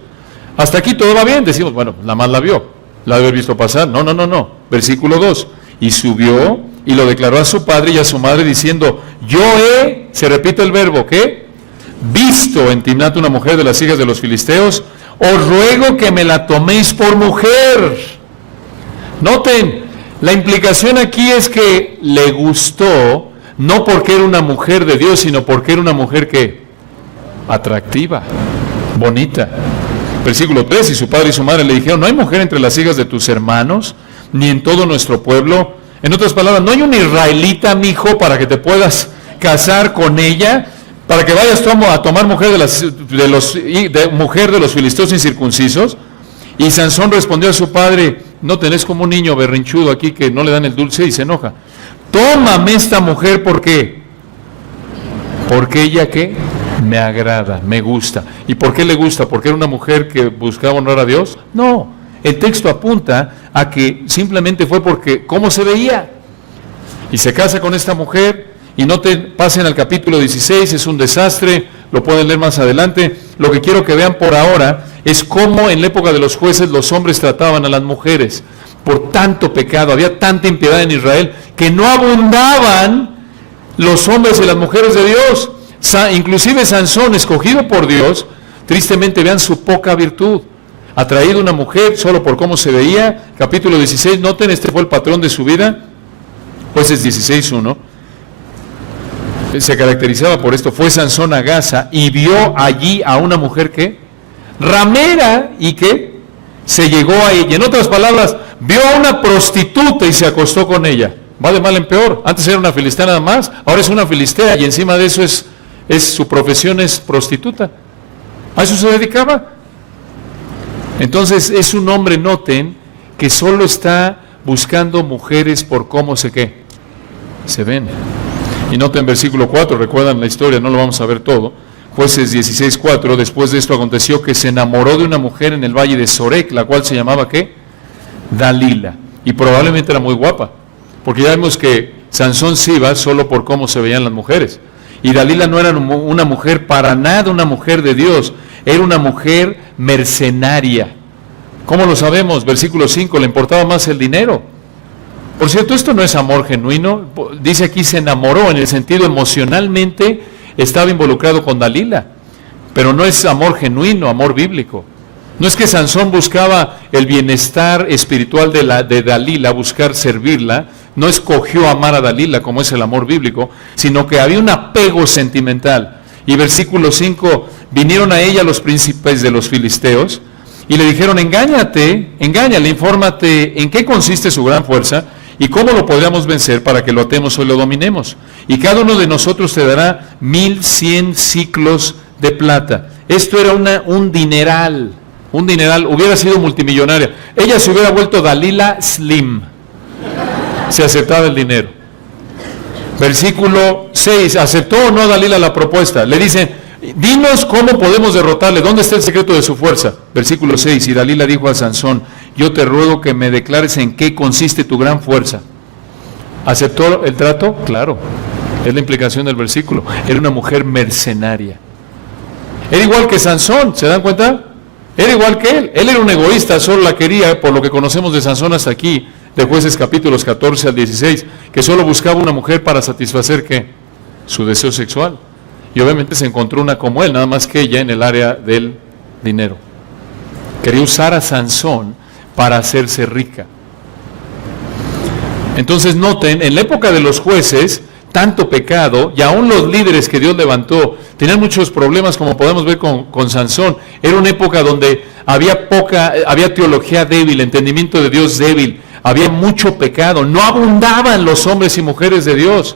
Hasta aquí todo va bien, decimos, bueno, la más la vio, la debe haber visto pasar. No. Versículo 2, y subió y lo declaró a su padre y a su madre diciendo, yo he, se repite el verbo, ¿qué? Visto en Timnat una mujer de las hijas de los filisteos, os ruego que me la toméis por mujer. Noten, la implicación aquí es que le gustó, no porque era una mujer de Dios, sino porque era una mujer que atractiva, bonita. Versículo 3, y su padre y su madre le dijeron, no hay mujer entre las hijas de tus hermanos, ni en todo nuestro pueblo. En otras palabras, no hay una israelita, mijo, para que te puedas casar con ella, para que vayas a tomar mujer mujer de los filisteos incircuncisos. Y Sansón respondió a su padre, no tenés como un niño berrinchudo aquí que no le dan el dulce y se enoja. Tómame esta mujer, ¿por qué? Porque ella, ¿qué? Me agrada, me gusta. ¿Y por qué le gusta? ¿Porque era una mujer que buscaba honrar a Dios? No, el texto apunta a que simplemente fue porque, ¿cómo se veía? Y se casa con esta mujer, y no te pasen al capítulo 16, es un desastre, lo pueden leer más adelante. Lo que quiero que vean por ahora es cómo en la época de los jueces los hombres trataban a las mujeres. Por tanto pecado, había tanta impiedad en Israel, que no abundaban los hombres y las mujeres de Dios. Inclusive Sansón, escogido por Dios, tristemente vean su poca virtud. Atraído a una mujer solo por cómo se veía. Capítulo 16, noten, este fue el patrón de su vida. Jueces 16:1. Se caracterizaba por esto. Fue Sansón a Gaza y vio allí a una mujer que ramera y que se llegó a ella. En otras palabras, vio a una prostituta y se acostó con ella. Va de mal en peor. Antes era una filistea nada más, ahora es una filistea y encima de eso su profesión es prostituta. ¿A eso se dedicaba? Entonces es un hombre, noten, que solo está buscando mujeres por cómo se ven. Y noten versículo 4, recuerdan la historia, no lo vamos a ver todo. Jueces 16:4, después de esto aconteció que se enamoró de una mujer en el valle de Sorek, la cual se llamaba ¿qué? Dalila. Y probablemente era muy guapa, porque ya vemos que Sansón se iba solo por cómo se veían las mujeres. Y Dalila no era una mujer para nada, una mujer de Dios, era una mujer mercenaria. ¿Cómo lo sabemos? Versículo 5, le importaba más el dinero. Por cierto, esto no es amor genuino. Dice aquí se enamoró, en el sentido emocionalmente estaba involucrado con Dalila, pero no es amor genuino, amor bíblico. No es que Sansón buscaba el bienestar espiritual de Dalila, buscar servirla, no escogió amar a Dalila como es el amor bíblico, sino que había un apego sentimental. Y versículo 5, vinieron a ella los príncipes de los filisteos y le dijeron, engáñale, infórmate en qué consiste su gran fuerza y cómo lo podríamos vencer para que lo atemos o lo dominemos. Y cada uno de nosotros te dará 1,100 ciclos de plata. Esto era un dineral, hubiera sido multimillonaria. Ella se hubiera vuelto Dalila Slim, se aceptaba el dinero. Versículo 6, ¿aceptó o no Dalila la propuesta? Le dicen, dinos cómo podemos derrotarle, ¿dónde está el secreto de su fuerza? Versículo 6, y Dalila dijo a Sansón, yo te ruego que me declares en qué consiste tu gran fuerza. ¿Aceptó el trato? Claro, es la implicación del versículo. Era una mujer mercenaria. Era igual que Sansón, ¿se dan cuenta? Era igual que él era un egoísta, solo la quería, por lo que conocemos de Sansón hasta aquí, de Jueces capítulos 14 al 16, que solo buscaba una mujer para satisfacer, ¿qué? Su deseo sexual. Y obviamente se encontró una como él, nada más que ella en el área del dinero. Quería usar a Sansón para hacerse rica. Entonces noten, en la época de los jueces, tanto pecado, y aún los líderes que Dios levantó, tenían muchos problemas, como podemos ver con Sansón. Era una época donde había teología débil, entendimiento de Dios débil, había mucho pecado, no abundaban los hombres y mujeres de Dios.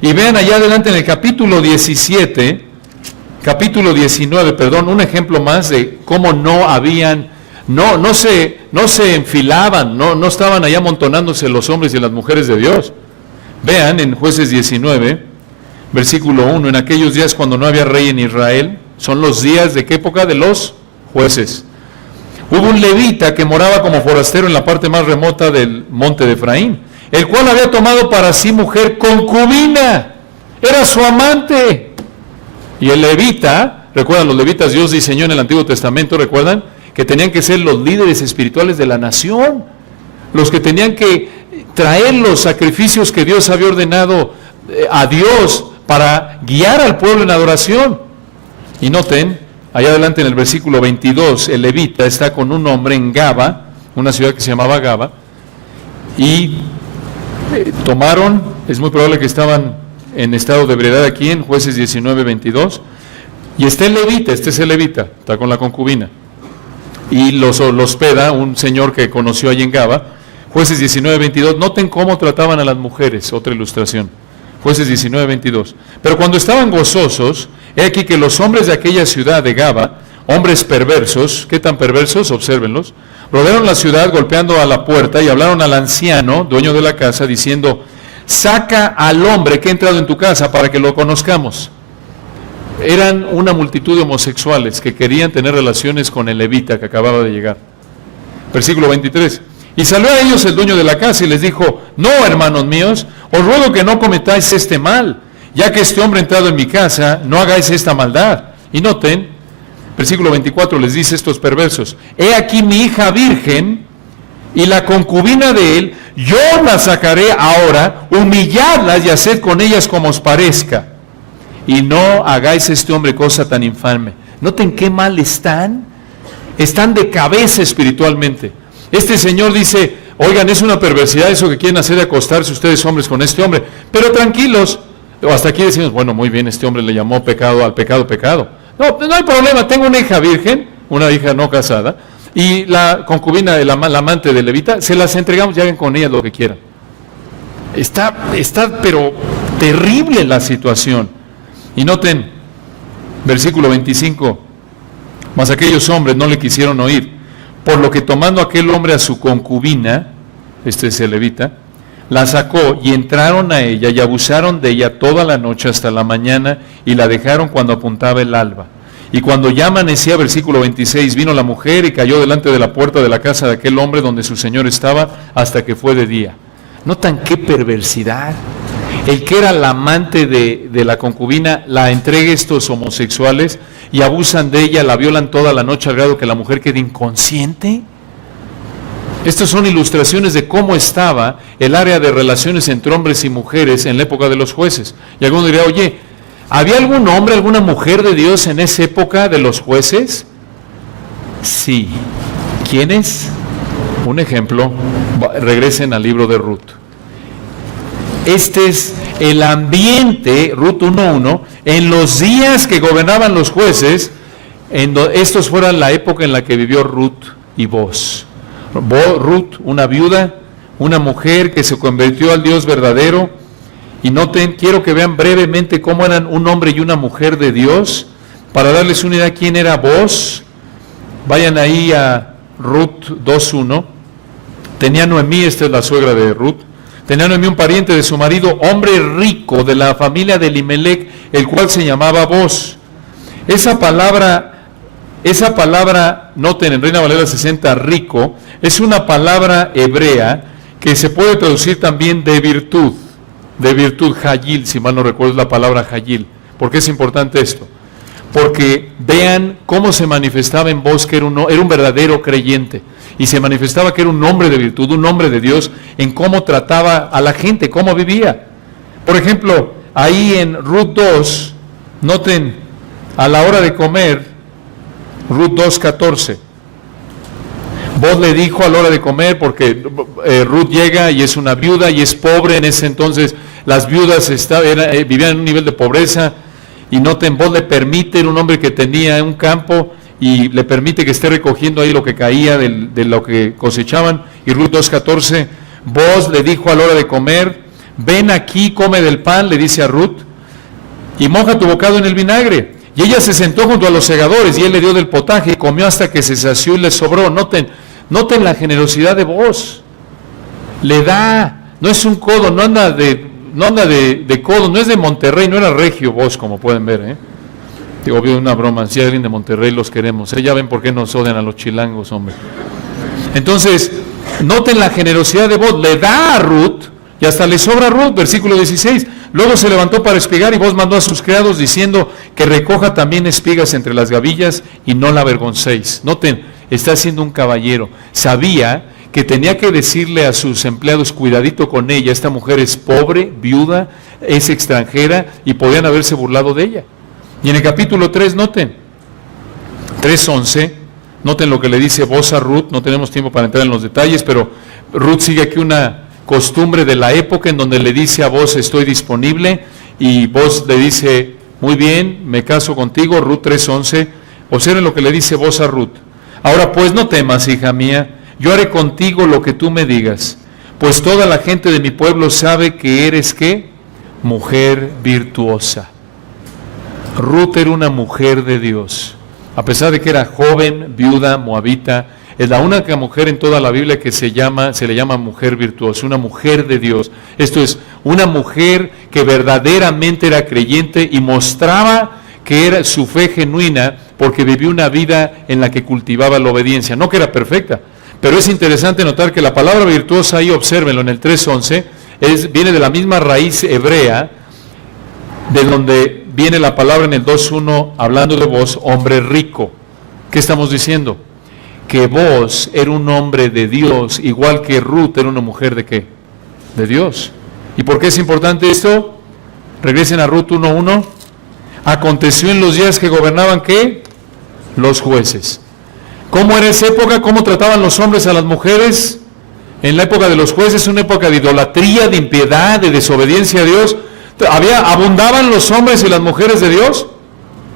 Y vean allá adelante en el capítulo 19, un ejemplo más de cómo no se enfilaban, no estaban allá amontonándose los hombres y las mujeres de Dios. Vean en Jueces 19, versículo 1, en aquellos días cuando no había rey en Israel, son los días de qué época, de los jueces. Hubo un levita que moraba como forastero en la parte más remota del monte de Efraín, el cual había tomado para sí mujer concubina, era su amante. Y el levita, recuerdan, los levitas Dios diseñó en el Antiguo Testamento, recuerdan, que tenían que ser los líderes espirituales de la nación, los que tenían que traer los sacrificios que Dios había ordenado a Dios para guiar al pueblo en adoración. Y noten, allá adelante en el versículo 22, el levita está con un hombre en Gaba, una ciudad que se llamaba Gaba, y tomaron, es muy probable que estaban en estado de ebriedad aquí en Jueces 19, 22, y está el levita, este es el levita, está con la concubina, y los hospeda un señor que conoció allí en Gaba. Jueces 19, 22, noten cómo trataban a las mujeres, otra ilustración. Jueces 19, 22. Pero cuando estaban gozosos, he aquí que los hombres de aquella ciudad de Gaba, hombres perversos, ¿qué tan perversos? Obsérvenlos, rodearon la ciudad golpeando a la puerta y hablaron al anciano, dueño de la casa, diciendo, saca al hombre que ha entrado en tu casa para que lo conozcamos. Eran una multitud de homosexuales que querían tener relaciones con el levita que acababa de llegar. Versículo 23. Y salió a ellos el dueño de la casa y les dijo: no, hermanos míos, os ruego que no cometáis este mal, ya que este hombre ha entrado en mi casa, no hagáis esta maldad. Y noten, versículo 24 les dice estos perversos: he aquí mi hija virgen, y la concubina de él, yo la sacaré ahora, humilladlas y haced con ellas como os parezca. Y no hagáis a este hombre cosa tan infame. Noten qué mal están de cabeza espiritualmente. Este señor dice: oigan, es una perversidad eso que quieren hacer de acostarse ustedes hombres con este hombre, pero tranquilos. Hasta aquí decimos: bueno, muy bien, este hombre le llamó pecado al pecado, pecado. No, no hay problema, tengo una hija virgen, una hija no casada, y la concubina, la amante de Levita, se las entregamos y hagan con ellas lo que quieran. Está pero terrible la situación. Y noten, versículo 25, mas aquellos hombres no le quisieron oír, por lo que tomando aquel hombre a su concubina, este es el Levita, la sacó y entraron a ella y abusaron de ella toda la noche hasta la mañana y la dejaron cuando apuntaba el alba. Y cuando ya amanecía, versículo 26, vino la mujer y cayó delante de la puerta de la casa de aquel hombre donde su señor estaba hasta que fue de día. ¿Notan qué perversidad? El que era la amante de la concubina la entrega a estos homosexuales y abusan de ella, la violan toda la noche al grado que la mujer queda inconsciente. Estas son ilustraciones de cómo estaba el área de relaciones entre hombres y mujeres en la época de los jueces. Y alguno diría: oye, ¿había algún hombre, alguna mujer de Dios en esa época de los jueces? Sí. ¿Quiénes? Un ejemplo, regresen al libro de Ruth. Este es el ambiente, Ruth 1:1, en los días que gobernaban los jueces, estos fueran la época en la que vivió Ruth y Boaz. Ruth, una viuda, una mujer que se convirtió al Dios verdadero. Y noten, quiero que vean brevemente cómo eran un hombre y una mujer de Dios, para darles una idea quién era Boaz. Vayan ahí a Ruth 2:1. Tenía Noemí, esta es la suegra de Ruth, tenía Noemí un pariente de su marido, hombre rico de la familia de Elimelec, el cual se llamaba Boaz. Esa palabra, noten en Reina Valera 60, rico, es una palabra hebrea que se puede traducir también de virtud, hayil, si mal no recuerdo la palabra hayil. ¿Por qué es importante esto? Porque vean cómo se manifestaba en Boaz, que era un verdadero creyente, y se manifestaba que era un hombre de virtud, un hombre de Dios, en cómo trataba a la gente, cómo vivía. Por ejemplo, ahí en Ruth 2, noten, a la hora de comer, Ruth 2:14, Boaz le dijo a la hora de comer, porque Ruth llega y es una viuda y es pobre. En ese entonces las viudas vivían en un nivel de pobreza, y noten, Boaz le permite, era un hombre que tenía un campo y le permite que esté recogiendo ahí lo que caía de lo que cosechaban. Y Ruth 2:14, Boaz le dijo a la hora de comer: ven aquí, come del pan, le dice a Ruth, y moja tu bocado en el vinagre. Y ella se sentó junto a los segadores y él le dio del potaje y comió hasta que se sació y le sobró. Noten la generosidad de Boaz. Le da, no es un codo, no anda de codo, no es de Monterrey, no era regio Boaz, como pueden ver, Digo, obvio, una broma, si hay alguien de Monterrey los queremos, ya ven por qué nos odian a los chilangos, hombre. Entonces, noten la generosidad de Boaz, le da a Ruth, y hasta le sobra a Ruth, versículo 16. Luego se levantó para espigar, y Boaz mandó a sus criados diciendo que recoja también espigas entre las gavillas y no la avergoncéis. Noten, está siendo un caballero. Sabía que tenía que decirle a sus empleados: cuidadito con ella, esta mujer es pobre, viuda, es extranjera, y podían haberse burlado de ella. Y en el capítulo 3, noten, 3:11, noten lo que le dice Boaz a Ruth. No tenemos tiempo para entrar en los detalles, pero Ruth sigue aquí una costumbre de la época en donde le dice a Boaz: estoy disponible, y Boaz le dice: muy bien, me caso contigo. Ruth 3:11, observen lo que le dice Boaz a Ruth: ahora pues no temas, hija mía, yo haré contigo lo que tú me digas, pues toda la gente de mi pueblo sabe que eres, ¿qué? Mujer virtuosa. Ruth era una mujer de Dios, a pesar de que era joven, viuda, moabita. Es la única mujer en toda la Biblia que se le llama mujer virtuosa, una mujer de Dios. Esto es, una mujer que verdaderamente era creyente y mostraba que era su fe genuina, porque vivió una vida en la que cultivaba la obediencia. No que era perfecta, Pero es interesante notar que la palabra virtuosa, ahí obsérvenlo en el 3:11, viene de la misma raíz hebrea, de donde viene la palabra en el 2:1, hablando de vos, hombre rico. ¿Qué estamos diciendo? Que vos era un hombre de Dios, igual que Ruth era una mujer ¿de qué? De Dios. ¿Y por qué es importante esto? Regresen a Ruth 1:1. Aconteció en los días que gobernaban ¿qué? Los jueces. ¿Cómo era esa época? ¿Cómo trataban los hombres a las mujeres? En la época de los jueces, una época de idolatría, de impiedad, de desobediencia a Dios. ¿Abundaban los hombres y las mujeres de Dios?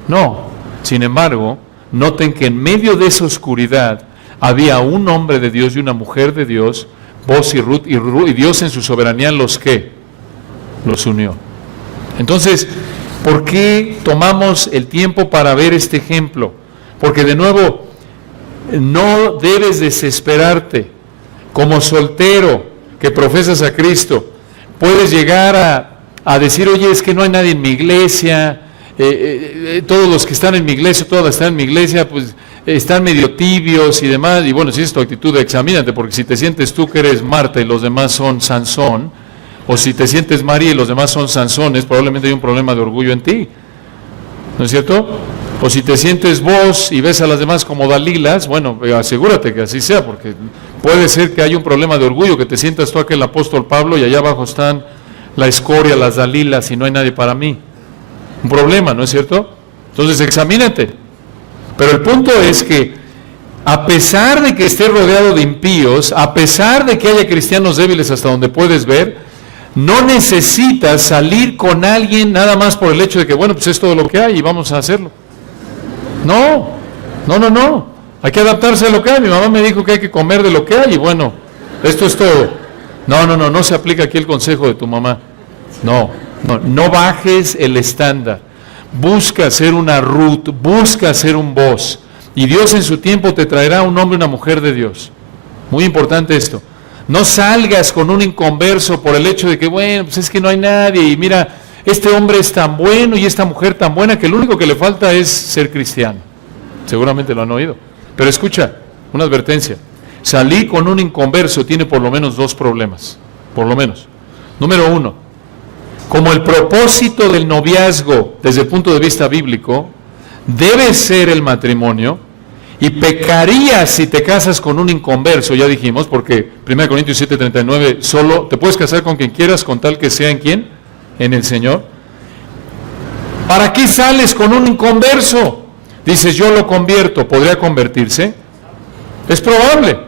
No. Sin embargo, noten que en medio de esa oscuridad había un hombre de Dios y una mujer de Dios, Boz y Ruth, y Dios en su soberanía los ¿qué? Los unió. Entonces, ¿por qué tomamos el tiempo para ver este ejemplo? Porque de nuevo, no debes desesperarte. Como soltero que profesas a Cristo, puedes llegar a decir, oye, es que no hay nadie en mi iglesia, todos los que están en mi iglesia, todas están en mi iglesia, pues están medio tibios y demás. Y bueno, si es tu actitud, examínate, porque si te sientes tú que eres Marta y los demás son Sansón, o si te sientes María y los demás son Sansones, probablemente hay un problema de orgullo en ti, ¿no es cierto? O si te sientes vos y ves a las demás como Dalilas, bueno, asegúrate que así sea, porque puede ser que haya un problema de orgullo, que te sientas tú aquel apóstol Pablo y allá abajo están la escoria, las Dalilas y no hay nadie para mí. Un problema, ¿no es cierto? Entonces examínate. Pero el punto es que a pesar de que esté rodeado de impíos, a pesar de que haya cristianos débiles hasta donde puedes ver, no necesitas salir con alguien nada más por el hecho de que, bueno, pues es todo lo que hay y vamos a hacerlo. No. Hay que adaptarse a lo que hay. Mi mamá me dijo que hay que comer de lo que hay y bueno, esto es todo. No se aplica aquí el consejo de tu mamá. No bajes el estándar. Busca ser una Ruth, busca ser un Boz. Y Dios en su tiempo te traerá un hombre y una mujer de Dios. Muy importante esto. No salgas con un inconverso por el hecho de que, bueno, pues es que no hay nadie y mira, este hombre es tan bueno y esta mujer tan buena que lo único que le falta es ser cristiano. Seguramente lo han oído. Pero escucha, una advertencia. Salir con un inconverso tiene por lo menos dos problemas. Por lo menos. Número uno, como el propósito del noviazgo desde el punto de vista bíblico debe ser el matrimonio, y pecarías si te casas con un inconverso, ya dijimos, porque 1 Corintios 7:39, solo te puedes casar con quien quieras con tal que sea en quién, en el Señor. ¿Para qué sales con un inconverso? Dices, yo lo convierto, ¿podría convertirse? Es probable,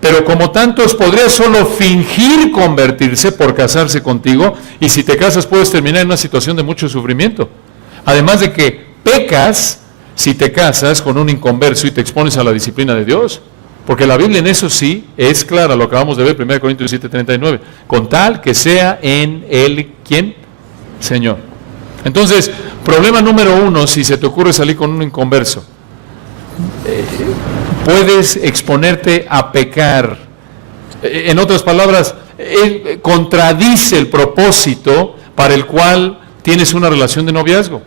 pero como tantos podría solo fingir convertirse por casarse contigo, y si te casas puedes terminar en una situación de mucho sufrimiento. Además de que pecas si te casas con un inconverso y te expones a la disciplina de Dios, porque la Biblia en eso sí es clara, lo acabamos de ver, 1 Corintios 7:39, con tal que sea en él, ¿quién? Señor. Entonces, problema número uno, si se te ocurre salir con un inconverso, puedes exponerte a pecar. En otras palabras, él contradice el propósito para el cual tienes una relación de noviazgo.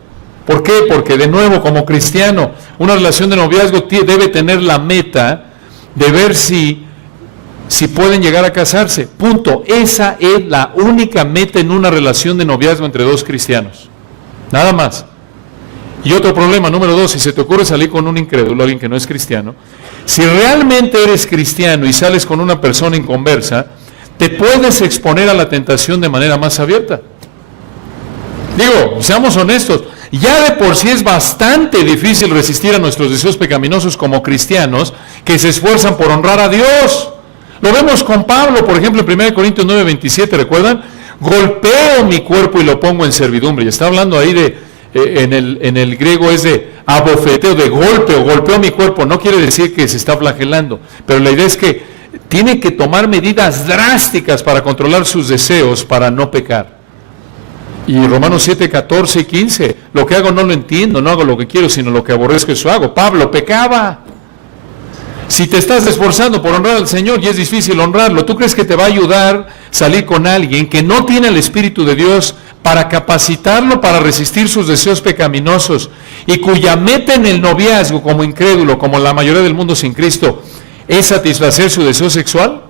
¿Por qué? Porque de nuevo, como cristiano, una relación de noviazgo debe tener la meta de ver si pueden llegar a casarse. Punto. Esa es la única meta en una relación de noviazgo entre dos cristianos. Nada más. Y otro problema, número dos, si se te ocurre salir con un incrédulo, alguien que no es cristiano, si realmente eres cristiano y sales con una persona inconversa, te puedes exponer a la tentación de manera más abierta. Digo, seamos honestos, ya de por sí es bastante difícil resistir a nuestros deseos pecaminosos como cristianos que se esfuerzan por honrar a Dios. Lo vemos con Pablo, por ejemplo, en 1 Corintios 9:27, ¿recuerdan? Golpeo mi cuerpo y lo pongo en servidumbre. Y está hablando ahí de, en el griego es de abofeteo, de golpeo mi cuerpo. No quiere decir que se está flagelando, pero la idea es que tiene que tomar medidas drásticas para controlar sus deseos, para no pecar. Y Romanos 7:14 y 15, lo que hago no lo entiendo, no hago lo que quiero, sino lo que aborrezco eso hago. Pablo pecaba. Si te estás esforzando por honrar al Señor y es difícil honrarlo, ¿tú crees que te va a ayudar salir con alguien que no tiene el Espíritu de Dios para capacitarlo para resistir sus deseos pecaminosos y cuya meta en el noviazgo como incrédulo, como la mayoría del mundo sin Cristo, es satisfacer su deseo sexual.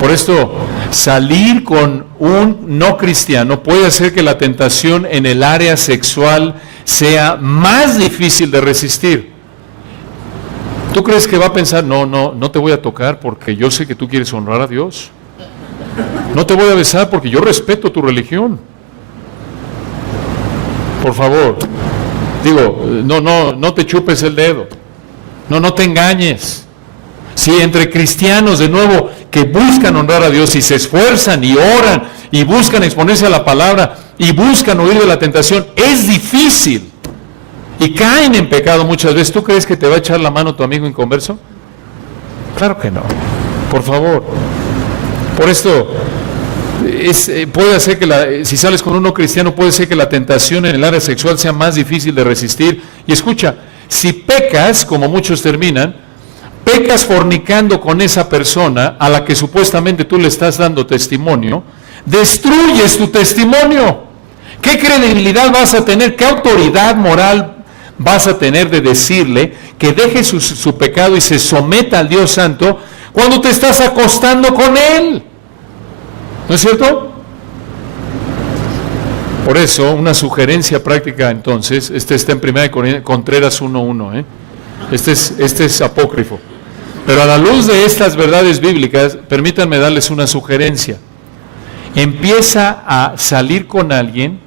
Por esto, salir con un no cristiano puede hacer que la tentación en el área sexual sea más difícil de resistir. ¿Tú crees que va a pensar, no te voy a tocar porque yo sé que tú quieres honrar a Dios? No te voy a besar porque yo respeto tu religión. Por favor, digo, no te chupes el dedo. No te engañes. Si entre cristianos, de nuevo, que buscan honrar a Dios y se esfuerzan y oran y buscan exponerse a la palabra y buscan huir de la tentación, es difícil. Y caen en pecado muchas veces. ¿Tú crees que te va a echar la mano tu amigo inconverso? Claro que no. Por favor. Por esto, puede hacer que si sales con uno cristiano, puede ser que la tentación en el área sexual sea más difícil de resistir. Y escucha, si pecas, como muchos terminan, pecas fornicando con esa persona a la que supuestamente tú le estás dando testimonio, destruyes tu testimonio. ¿Qué credibilidad vas a tener? ¿Qué autoridad moral vas a tener de decirle que deje su pecado y se someta al Dios Santo cuando te estás acostando con Él? ¿No es cierto? Por eso, una sugerencia práctica entonces, está en 1 Contreras 1:1, este es apócrifo. Pero a la luz de estas verdades bíblicas, permítanme darles una sugerencia. Empieza a salir con alguien,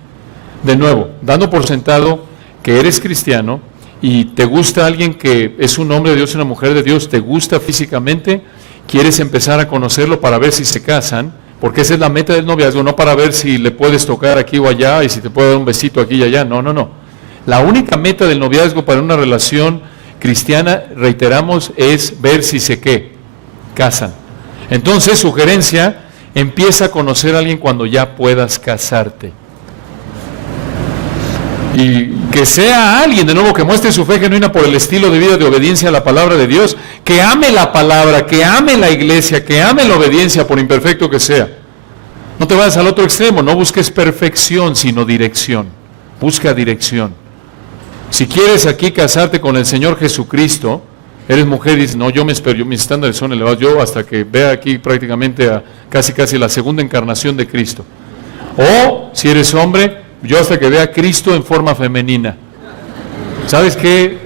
de nuevo, dando por sentado que eres cristiano y te gusta alguien que es un hombre de Dios, una mujer de Dios, te gusta físicamente, quieres empezar a conocerlo para ver si se casan, porque esa es la meta del noviazgo, no para ver si le puedes tocar aquí o allá y si te puede dar un besito aquí y allá, no. La única meta del noviazgo para una relación cristiana, reiteramos, es ver si se casan. Entonces, sugerencia, empieza a conocer a alguien cuando ya puedas casarte. Y que sea alguien, de nuevo, que muestre su fe genuina por el estilo de vida de obediencia a la palabra de Dios, que ame la palabra, que ame la iglesia, que ame la obediencia, por imperfecto que sea. No te vayas al otro extremo, no busques perfección, sino dirección. Busca dirección. Si quieres aquí casarte con el Señor Jesucristo, eres mujer y dices, no, yo me espero, mis estándares son elevados, yo hasta que vea aquí prácticamente a casi la segunda encarnación de Cristo. O, si eres hombre, yo hasta que vea a Cristo en forma femenina. ¿Sabes qué?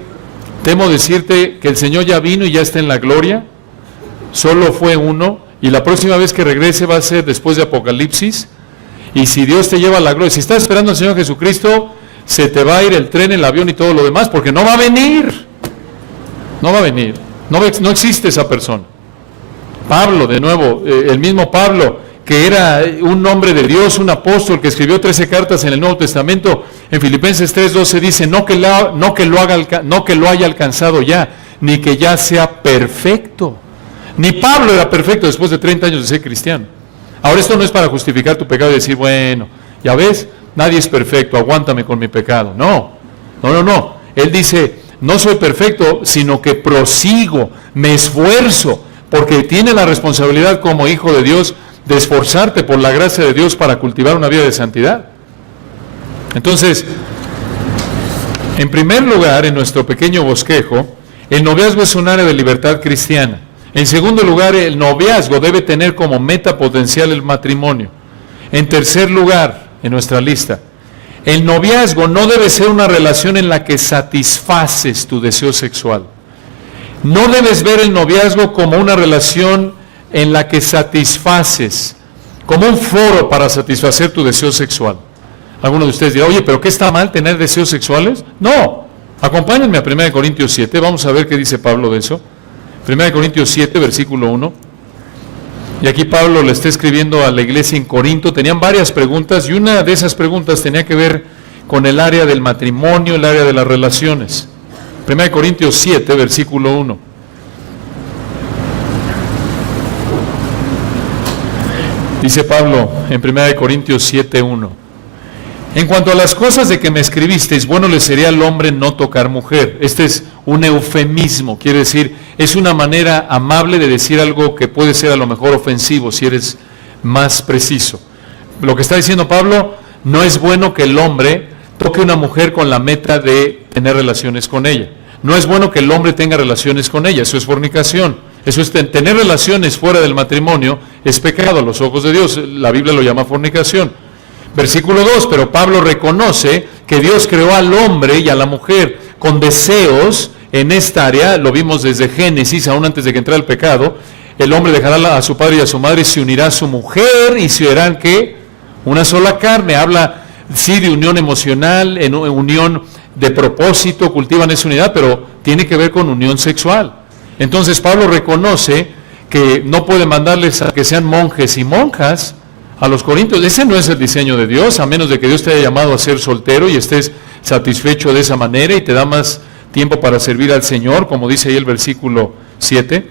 Temo decirte que el Señor ya vino y ya está en la gloria, solo fue uno, y la próxima vez que regrese va a ser después de Apocalipsis, y si Dios te lleva a la gloria, si estás esperando al Señor Jesucristo, se te va a ir el tren, el avión y todo lo demás, porque no va a venir. No va a venir. No existe esa persona. Pablo, de nuevo, el mismo Pablo, que era un hombre de Dios, un apóstol que escribió 13 cartas en el Nuevo Testamento, en Filipenses 3:12 dice, no que lo haya alcanzado ya, ni que ya sea perfecto. Ni Pablo era perfecto después de 30 años de ser cristiano. Ahora, esto no es para justificar tu pecado y decir, bueno, ya ves, nadie es perfecto, aguántame con mi pecado. No. Él dice, no soy perfecto, sino que prosigo, me esfuerzo, porque tiene la responsabilidad como hijo de Dios de esforzarte por la gracia de Dios para cultivar una vida de santidad. Entonces, en primer lugar, en nuestro pequeño bosquejo, el noviazgo es un área de libertad cristiana. En segundo lugar, el noviazgo debe tener como meta potencial el matrimonio. En tercer lugar, en nuestra lista, el noviazgo no debe ser una relación en la que satisfaces tu deseo sexual. No debes ver el noviazgo como una relación en la que satisfaces, como un foro para satisfacer tu deseo sexual. Algunos de ustedes dirán, oye, ¿pero qué está mal tener deseos sexuales? No. Acompáñenme a 1 Corintios 7, vamos a ver qué dice Pablo de eso. 1 Corintios 7, versículo 1. Y aquí Pablo le está escribiendo a la iglesia en Corinto. Tenían varias preguntas y una de esas preguntas tenía que ver con el área del matrimonio, el área de las relaciones. 1 Corintios 7, versículo 1. Dice Pablo en 1 Corintios 7, 1. En cuanto a las cosas de que me escribisteis, bueno le sería al hombre no tocar mujer. Este es un eufemismo, quiere decir, es una manera amable de decir algo que puede ser a lo mejor ofensivo, si eres más preciso. Lo que está diciendo Pablo, no es bueno que el hombre toque a una mujer con la meta de tener relaciones con ella. no es bueno que el hombre tenga relaciones con ella, eso es fornicación. Eso es tener relaciones fuera del matrimonio, es pecado a los ojos de Dios, la Biblia lo llama fornicación. Versículo 2, pero Pablo reconoce que Dios creó al hombre y a la mujer con deseos en esta área, lo vimos desde Génesis, aún antes de que entrara el pecado. El hombre dejará a su padre y a su madre y se unirá a su mujer y se harán, ¿qué? Una sola carne. Habla, sí, de unión emocional, en unión de propósito, cultivan esa unidad, pero tiene que ver con unión sexual. Entonces Pablo reconoce que no puede mandarles a que sean monjes y monjas a los corintios. Ese no es el diseño de Dios, a menos de que Dios te haya llamado a ser soltero y estés satisfecho de esa manera y te da más tiempo para servir al Señor, como dice ahí el versículo 7.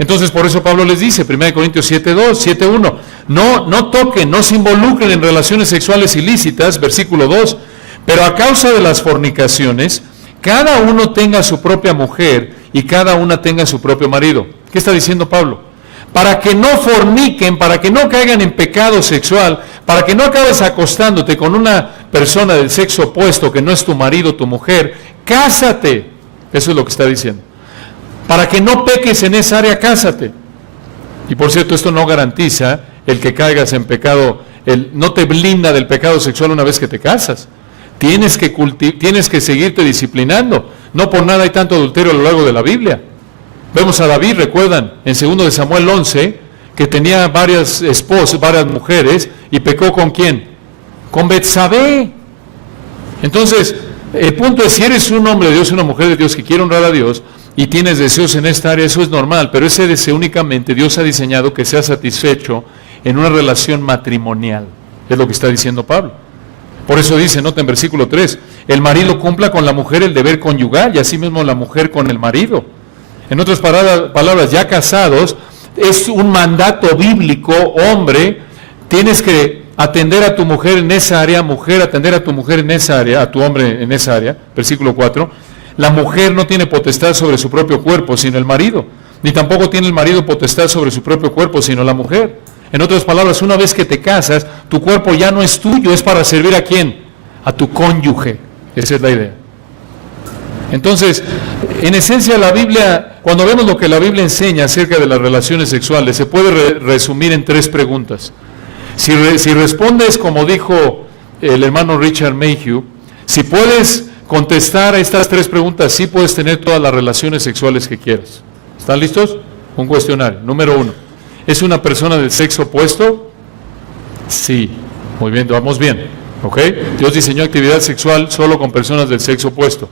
Entonces por eso Pablo les dice, 1 Corintios 7:1, no toquen, no se involucren en relaciones sexuales ilícitas, versículo 2, pero a causa de las fornicaciones, cada uno tenga su propia mujer y cada una tenga su propio marido. ¿Qué está diciendo Pablo? Para que no forniquen, para que no caigan en pecado sexual, para que no acabes acostándote con una persona del sexo opuesto que no es tu marido, tu mujer, cásate. Eso es lo que está diciendo. Para que no peques en esa área, cásate. Y por cierto, esto no garantiza el que caigas en pecado, no te blinda del pecado sexual una vez que te casas. Tienes que seguirte disciplinando. No por nada hay tanto adulterio a lo largo de la Biblia. Vemos a David, recuerdan, en 2 de Samuel 11, que tenía varias esposas, varias mujeres, y pecó ¿con quién? Con Betsabé. Entonces, el punto es, si eres un hombre de Dios, una mujer de Dios que quiere honrar a Dios, y tienes deseos en esta área, eso es normal, pero ese deseo únicamente Dios ha diseñado que sea satisfecho en una relación matrimonial. Es lo que está diciendo Pablo. Por eso dice, nota en versículo 3, el marido cumpla con la mujer el deber conyugal y asimismo la mujer con el marido. En otras palabras, ya casados, es un mandato bíblico, hombre, tienes que atender a tu mujer en esa área, mujer, atender a tu mujer en esa área, a tu hombre en esa área, versículo 4. La mujer no tiene potestad sobre su propio cuerpo, sino el marido, ni tampoco tiene el marido potestad sobre su propio cuerpo, sino la mujer. En otras palabras, una vez que te casas, tu cuerpo ya no es tuyo, es para servir ¿a quién? A tu cónyuge. Esa es la idea. Entonces, en esencia la Biblia, cuando vemos lo que la Biblia enseña acerca de las relaciones sexuales, se puede resumir en 3 preguntas. Si respondes como dijo el hermano Richard Mayhew, si puedes contestar a estas 3 preguntas, sí puedes tener todas las relaciones sexuales que quieras. ¿Están listos? Un cuestionario. Número 1. ¿Es una persona del sexo opuesto? Sí. Muy bien, vamos bien. ¿Ok? Dios diseñó actividad sexual solo con personas del sexo opuesto.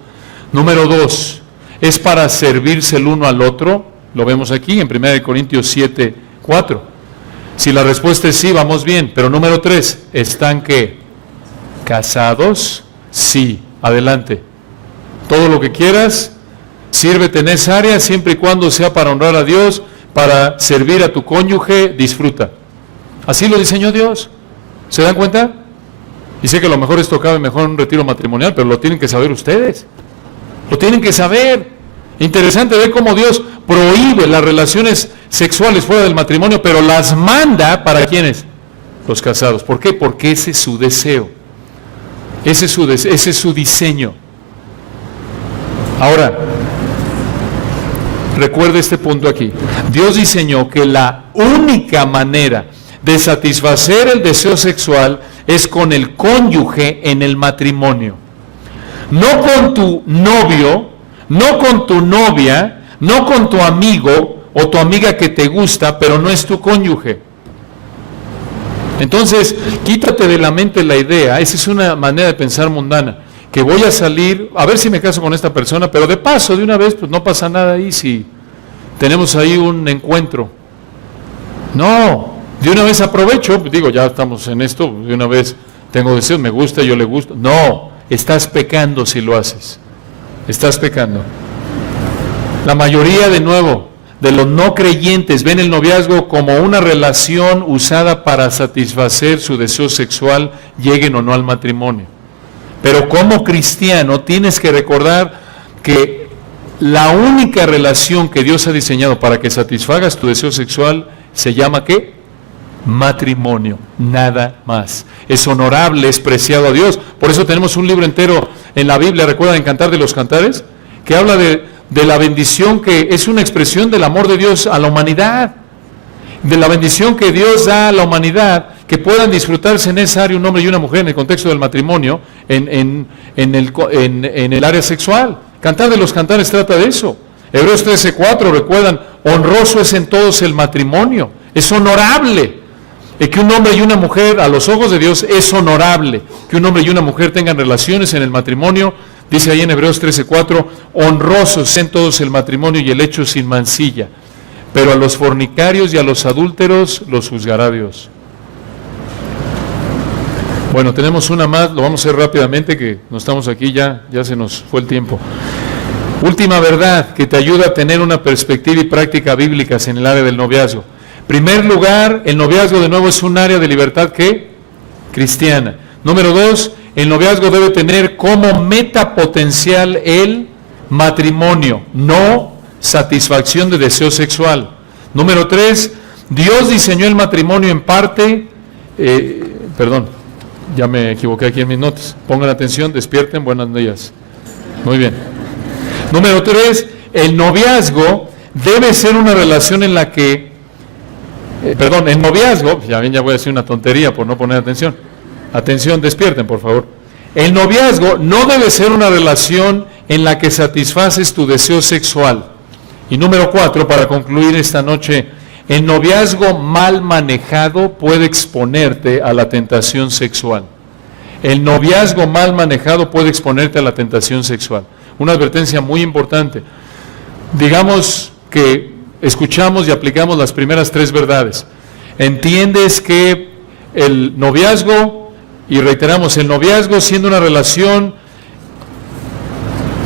Número 2. ¿Es para servirse el uno al otro? Lo vemos aquí en 1 Corintios 7:4. Si la respuesta es sí, vamos bien. Pero número 3. ¿Están qué? ¿Casados? Sí. Adelante. Todo lo que quieras, sírvete en esa área, siempre y cuando sea para honrar a Dios, para servir a tu cónyuge, disfruta. Así lo diseñó Dios. ¿Se dan cuenta? Y sé que a lo mejor esto cabe mejor en un retiro matrimonial, pero lo tienen que saber ustedes. Lo tienen que saber. Interesante ver cómo Dios prohíbe las relaciones sexuales fuera del matrimonio, pero las manda ¿para quiénes? Los casados. ¿Por qué? Porque ese es su deseo. Ese es su diseño. Ahora, recuerde este punto aquí. Dios diseñó que la única manera de satisfacer el deseo sexual es con el cónyuge en el matrimonio. No con tu novio, no con tu novia, no con tu amigo o tu amiga que te gusta, pero no es tu cónyuge. Entonces, quítate de la mente la idea, esa es una manera de pensar mundana, que voy a salir, a ver si me caso con esta persona, pero de paso, de una vez, pues no pasa nada ahí si tenemos ahí un encuentro. No, de una vez aprovecho, digo, ya estamos en esto, de una vez tengo deseos, me gusta, yo le gusto. No, estás pecando si lo haces, estás pecando. La mayoría, de nuevo, de los no creyentes ven el noviazgo como una relación usada para satisfacer su deseo sexual, lleguen o no al matrimonio. Pero como cristiano tienes que recordar que la única relación que Dios ha diseñado para que satisfagas tu deseo sexual se llama ¿qué? Matrimonio, nada más. Es honorable, es preciado a Dios. Por eso tenemos un libro entero en la Biblia, ¿recuerdan en Cantar de los Cantares? que habla de la bendición que es una expresión del amor de Dios a la humanidad, de la bendición que Dios da a la humanidad, que puedan disfrutarse en esa área un hombre y una mujer en el contexto del matrimonio, en el área sexual. Cantar de los Cantares trata de eso. Hebreos 13:4, recuerdan, honroso es en todos el matrimonio, es honorable. Que un hombre y una mujer, a los ojos de Dios, es honorable. Que un hombre y una mujer tengan relaciones en el matrimonio, dice ahí en Hebreos 13:4, honrosos en todos el matrimonio y el hecho sin mancilla. Pero a los fornicarios y a los adúlteros los juzgará Dios. Bueno, tenemos una más, lo vamos a hacer rápidamente, que no estamos aquí, ya se nos fue el tiempo. Última verdad que te ayuda a tener una perspectiva y práctica bíblicas en el área del noviazgo. Primer lugar, el noviazgo de nuevo es un área de libertad ¿qué? Cristiana. Número 2, el noviazgo debe tener como meta potencial el matrimonio, no satisfacción de deseo sexual. Número 3, Dios diseñó el matrimonio en parte, ya me equivoqué aquí en mis notas, pongan atención, despierten, buenos días. Muy bien. Número 3, el noviazgo debe ser una relación en la que, el noviazgo, ya voy a decir una tontería por no poner atención. Atención, despierten por favor. El noviazgo no debe ser una relación en la que satisfaces tu deseo sexual. Y número 4, para concluir esta noche, el noviazgo mal manejado puede exponerte a la tentación sexual. El noviazgo mal manejado puede exponerte a la tentación sexual. Una advertencia muy importante. Digamos que escuchamos y aplicamos las primeras 3 verdades. Entiendes que el noviazgo, y reiteramos, el noviazgo siendo una relación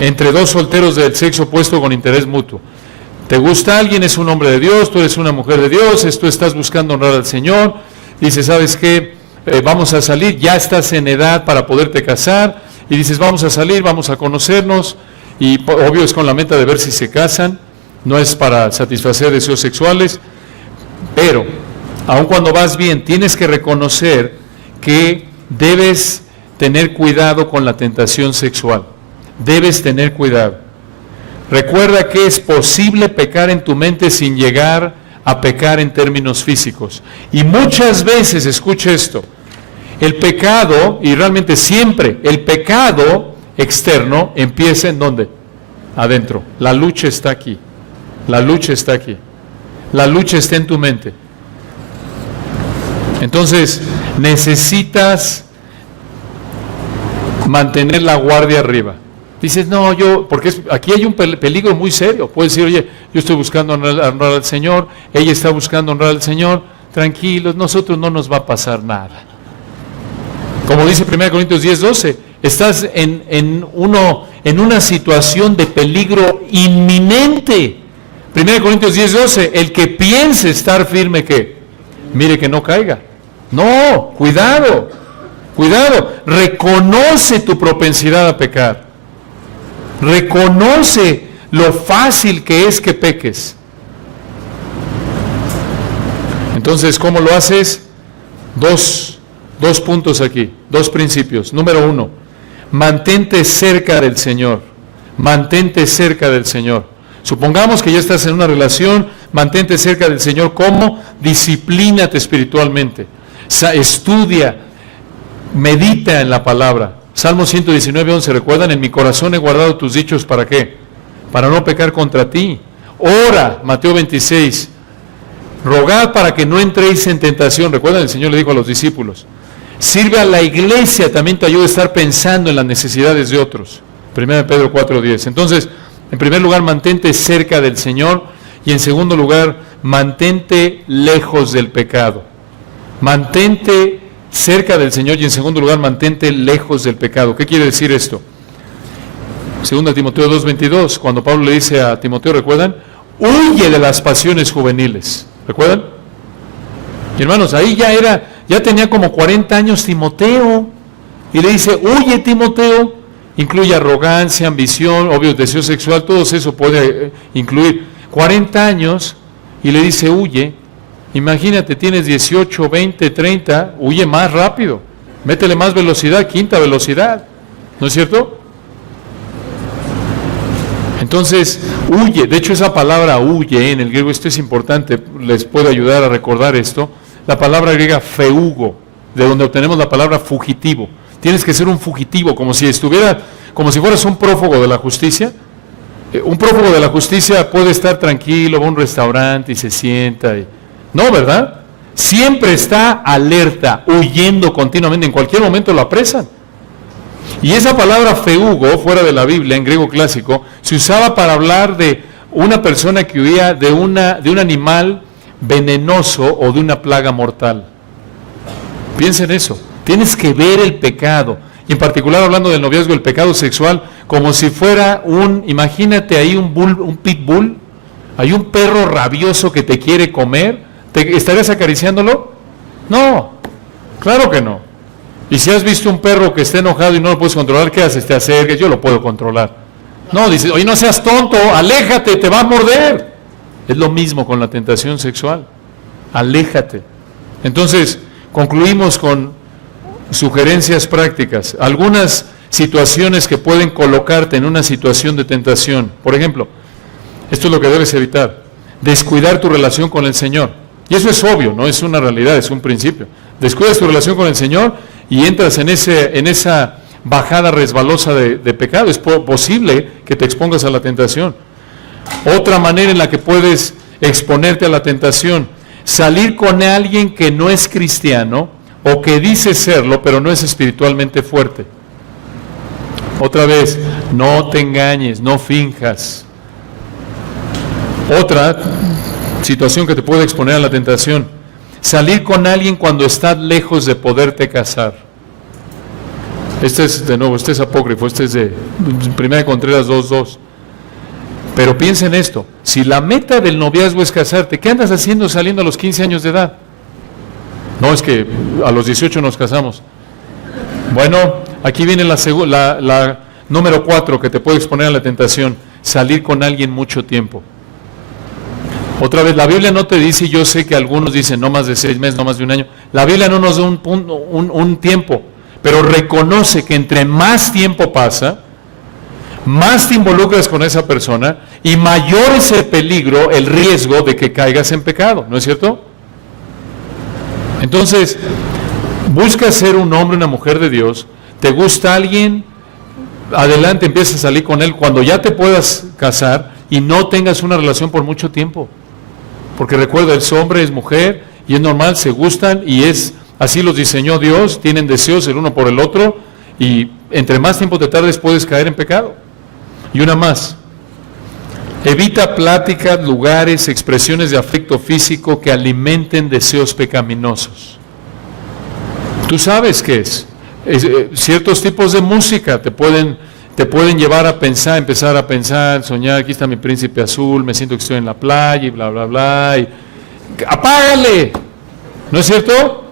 entre dos solteros del sexo opuesto con interés mutuo. Te gusta alguien, es un hombre de Dios, tú eres una mujer de Dios, tú estás buscando honrar al Señor, dices, ¿sabes qué? Vamos a salir, ya estás en edad para poderte casar, y dices, vamos a salir, vamos a conocernos, y obvio es con la meta de ver si se casan, no es para satisfacer deseos sexuales, pero aun cuando vas bien, tienes que reconocer que debes tener cuidado con la tentación sexual, debes tener cuidado. Recuerda que es posible pecar en tu mente sin llegar a pecar en términos físicos. Y muchas veces, escucha esto, el pecado, y realmente siempre, el pecado externo empieza ¿en dónde? Adentro. La lucha está aquí. La lucha está aquí. La lucha está en tu mente. Entonces, necesitas mantener la guardia arriba. Dices, no, porque aquí hay un peligro muy serio. Puedes decir, oye, yo estoy buscando honrar al Señor, ella está buscando honrar al Señor, tranquilos, nosotros no nos va a pasar nada. Como dice 1 Corintios 10:12, estás en una situación de peligro inminente. 1 Corintios 10:12, el que piense estar firme, ¿qué? Mire que no caiga. No, cuidado, reconoce tu propensidad a pecar. Reconoce lo fácil que es que peques. Entonces, ¿cómo lo haces? Dos puntos aquí, 2 principios. Número 1, mantente cerca del Señor. Mantente cerca del Señor. Supongamos que ya estás en una relación, mantente cerca del Señor. ¿Cómo? Disciplínate espiritualmente. Estudia, medita en la palabra. Salmo 119:11, ¿recuerdan? En mi corazón he guardado tus dichos, ¿para qué? Para no pecar contra ti. Ora, Mateo 26, rogad para que no entréis en tentación. ¿Recuerdan? El Señor le dijo a los discípulos. Sirve a la iglesia, también te ayuda a estar pensando en las necesidades de otros. 1 Pedro 4:10. Entonces, en primer lugar, mantente cerca del Señor, y en segundo lugar, mantente lejos del pecado. Mantente cerca del Señor, y en segundo lugar, mantente lejos del pecado. ¿Qué quiere decir esto? 2 Timoteo 2:22, cuando Pablo le dice a Timoteo, ¿recuerdan? Huye de las pasiones juveniles. ¿Recuerdan? Y hermanos, ahí ya tenía como 40 años Timoteo, y le dice, huye Timoteo, incluye arrogancia, ambición, obvio, deseo sexual, todo eso puede incluir 40 años, y le dice, huye. Imagínate, tienes 18, 20, 30, huye más rápido, métele más velocidad, 5ª velocidad, ¿no es cierto? Entonces, huye. De hecho, esa palabra huye en el griego, esto es importante, les puedo ayudar a recordar esto. La palabra griega feugo, de donde obtenemos la palabra fugitivo. Tienes que ser un fugitivo, como si fueras un prófugo de la justicia. Un prófugo de la justicia puede estar tranquilo, va a un restaurante y se sienta. No, ¿verdad? Siempre está alerta, huyendo continuamente, en cualquier momento lo apresan. Y esa palabra feugo, fuera de la Biblia, en griego clásico, se usaba para hablar de una persona que huía de un animal venenoso o de una plaga mortal. Piensa en eso. Tienes que ver el pecado, y en particular hablando del noviazgo, el pecado sexual, como si fuera imagínate ahí un pitbull, hay un perro rabioso que te quiere comer. ¿Te estarías acariciándolo? No, claro que no. Y si has visto un perro que esté enojado y no lo puedes controlar, ¿qué haces? Te acercas, yo lo puedo controlar. No, dices, oye, no seas tonto, aléjate, te va a morder. Es lo mismo con la tentación sexual. Aléjate. Entonces, concluimos con sugerencias prácticas. Algunas situaciones que pueden colocarte en una situación de tentación. Por ejemplo, esto es lo que debes evitar. Descuidar tu relación con el Señor. Y eso es obvio, no es una realidad, es un principio. Descuidas tu relación con el Señor y entras en esa bajada resbalosa de pecado. Es posible que te expongas a la tentación. Otra manera en la que puedes exponerte a la tentación, salir con alguien que no es cristiano o que dice serlo, pero no es espiritualmente fuerte. Otra vez, no te engañes, no finjas. Otra situación que te puede exponer a la tentación, salir con alguien cuando estás lejos de poderte casar. Este es apócrifo, este es de 1 Contreras 2:2. Pero piensa en esto, si la meta del noviazgo es casarte, ¿qué andas haciendo saliendo a los 15 años de edad? No, es que a los 18 nos casamos. Bueno, aquí viene la número 4 que te puede exponer a la tentación, salir con alguien mucho tiempo. Otra vez, la Biblia no te dice, yo sé que algunos dicen no más de 6 meses, no más de un año. La Biblia no nos da un tiempo, pero reconoce que entre más tiempo pasa, más te involucras con esa persona y mayor es el peligro, el riesgo de que caigas en pecado, ¿no es cierto? Entonces, busca ser un hombre, una mujer de Dios, te gusta alguien, adelante, empieza a salir con él cuando ya te puedas casar y no tengas una relación por mucho tiempo. Porque recuerda, es hombre, es mujer, y es normal, se gustan, y así los diseñó Dios, tienen deseos el uno por el otro, y entre más tiempo te tardes puedes caer en pecado. Y una más, evita pláticas, lugares, expresiones de afecto físico que alimenten deseos pecaminosos. Tú sabes qué es. Ciertos tipos de música te pueden llevar a pensar, empezar a pensar, soñar, aquí está mi príncipe azul, me siento que estoy en la playa y bla, bla, bla. ¡Apágale! ¿No es cierto?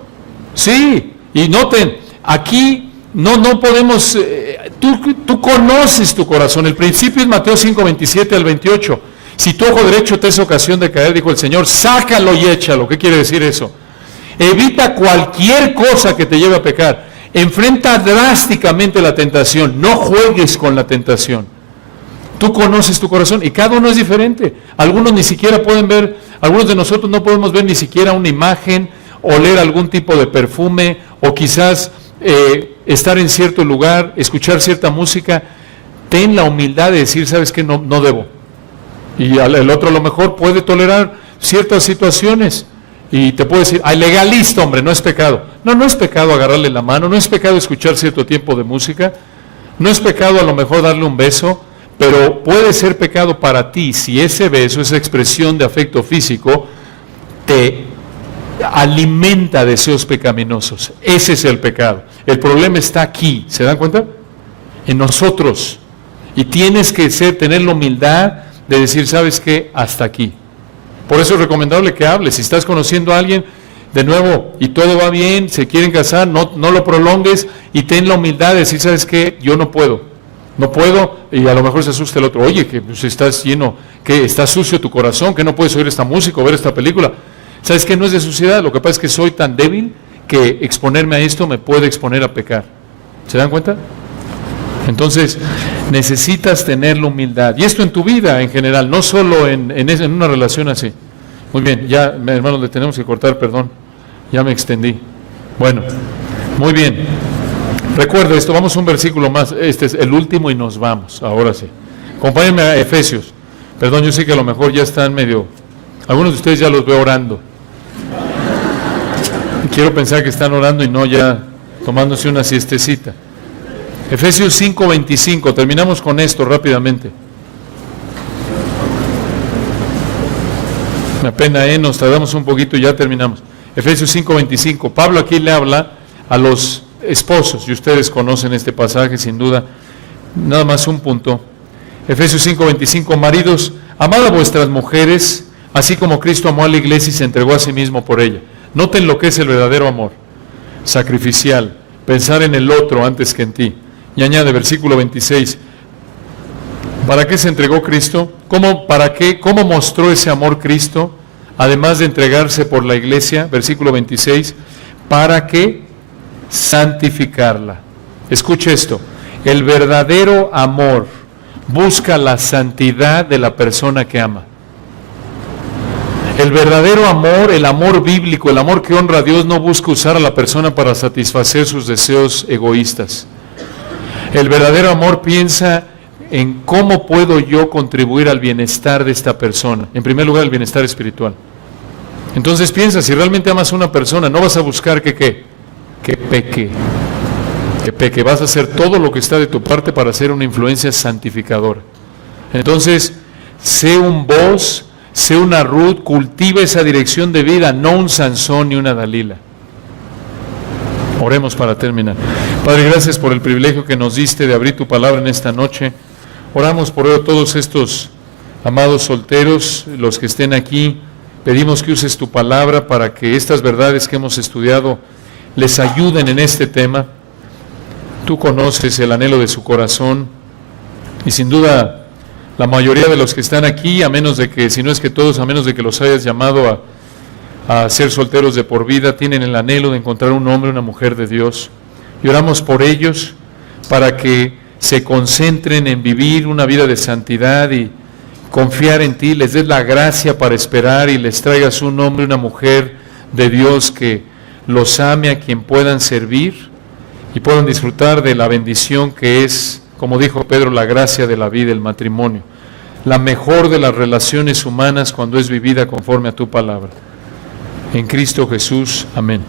Sí. Y noten, aquí no podemos, tú conoces tu corazón. El principio es Mateo 5:27 al 28. Si tu ojo derecho te es ocasión de caer, dijo el Señor, sácalo y échalo. ¿Qué quiere decir eso? Evita cualquier cosa que te lleve a pecar. Enfrenta drásticamente la tentación, no juegues con la tentación. Tú conoces tu corazón y cada uno es diferente. Algunos ni siquiera pueden ver, algunos de nosotros no podemos ver ni siquiera una imagen, oler algún tipo de perfume, o quizás estar en cierto lugar, escuchar cierta música. Ten la humildad de decir, ¿sabes qué? No debo. Y el otro a lo mejor puede tolerar ciertas situaciones. Y te puedo decir, legalista, hombre, no es pecado. No es pecado agarrarle la mano, no es pecado escuchar cierto tiempo de música, no es pecado a lo mejor darle un beso, pero puede ser pecado para ti si ese beso, esa expresión de afecto físico, te alimenta deseos pecaminosos. Ese es el pecado. El problema está aquí, ¿se dan cuenta? En nosotros. Y tienes que tener la humildad de decir, ¿sabes qué? Hasta aquí. Por eso es recomendable que hables. Si estás conociendo a alguien, de nuevo, y todo va bien, se quieren casar, no lo prolongues y ten la humildad de decir, ¿sabes qué? Yo no puedo, y a lo mejor se asusta el otro. Oye, que pues, estás lleno, que está sucio tu corazón, que no puedes oír esta música o ver esta película. ¿Sabes qué? No es de suciedad, lo que pasa es que soy tan débil que exponerme a esto me puede exponer a pecar. ¿Se dan cuenta? Entonces, necesitas tener la humildad. Y esto en tu vida en general, no solo en una relación así. Muy bien, ya, hermanos, le tenemos que cortar, perdón. Ya me extendí. Bueno, muy bien. Recuerda esto, vamos a un versículo más. Este es el último y nos vamos, ahora sí. Acompáñenme a Efesios. Perdón, yo sé que a lo mejor ya están medio... Algunos de ustedes ya los veo orando. Quiero pensar que están orando y no ya tomándose una siestecita. Efesios 5:25, terminamos con esto rápidamente. Me apena, nos tardamos un poquito y ya terminamos. Efesios 5:25, Pablo aquí le habla a los esposos, y ustedes conocen este pasaje sin duda. Nada más un punto. Efesios 5:25, maridos, amad a vuestras mujeres, así como Cristo amó a la iglesia y se entregó a sí mismo por ella. Noten lo que es el verdadero amor, sacrificial, pensar en el otro antes que en ti. Y añade, versículo 26, ¿para qué se entregó Cristo? ¿Cómo mostró ese amor Cristo? Además de entregarse por la iglesia, versículo 26, ¿para qué? Santificarla. Escuche esto, el verdadero amor busca la santidad de la persona que ama. El verdadero amor, el amor bíblico, el amor que honra a Dios, no busca usar a la persona para satisfacer sus deseos egoístas. El verdadero amor piensa en cómo puedo yo contribuir al bienestar de esta persona. En primer lugar, el bienestar espiritual. Entonces piensa, si realmente amas a una persona, no vas a buscar que peque. Que peque. Vas a hacer todo lo que está de tu parte para ser una influencia santificadora. Entonces, sé un Boaz, sé una Ruth, cultiva esa dirección de vida, no un Sansón ni una Dalila. Oremos para terminar. Padre, gracias por el privilegio que nos diste de abrir tu palabra en esta noche. Oramos por todos estos amados solteros, los que estén aquí. Pedimos que uses tu palabra para que estas verdades que hemos estudiado les ayuden en este tema. Tú conoces el anhelo de su corazón y sin duda la mayoría de los que están aquí, a menos de que, si no es que todos, a menos de que los hayas llamado a ser solteros de por vida, tienen el anhelo de encontrar un hombre, una mujer de Dios. Y oramos por ellos para que se concentren en vivir una vida de santidad y confiar en ti, les des la gracia para esperar y les traigas un hombre, una mujer de Dios que los ame, a quien puedan servir y puedan disfrutar de la bendición que es, como dijo Pedro, la gracia de la vida, el matrimonio, la mejor de las relaciones humanas cuando es vivida conforme a tu palabra. En Cristo Jesús, amén.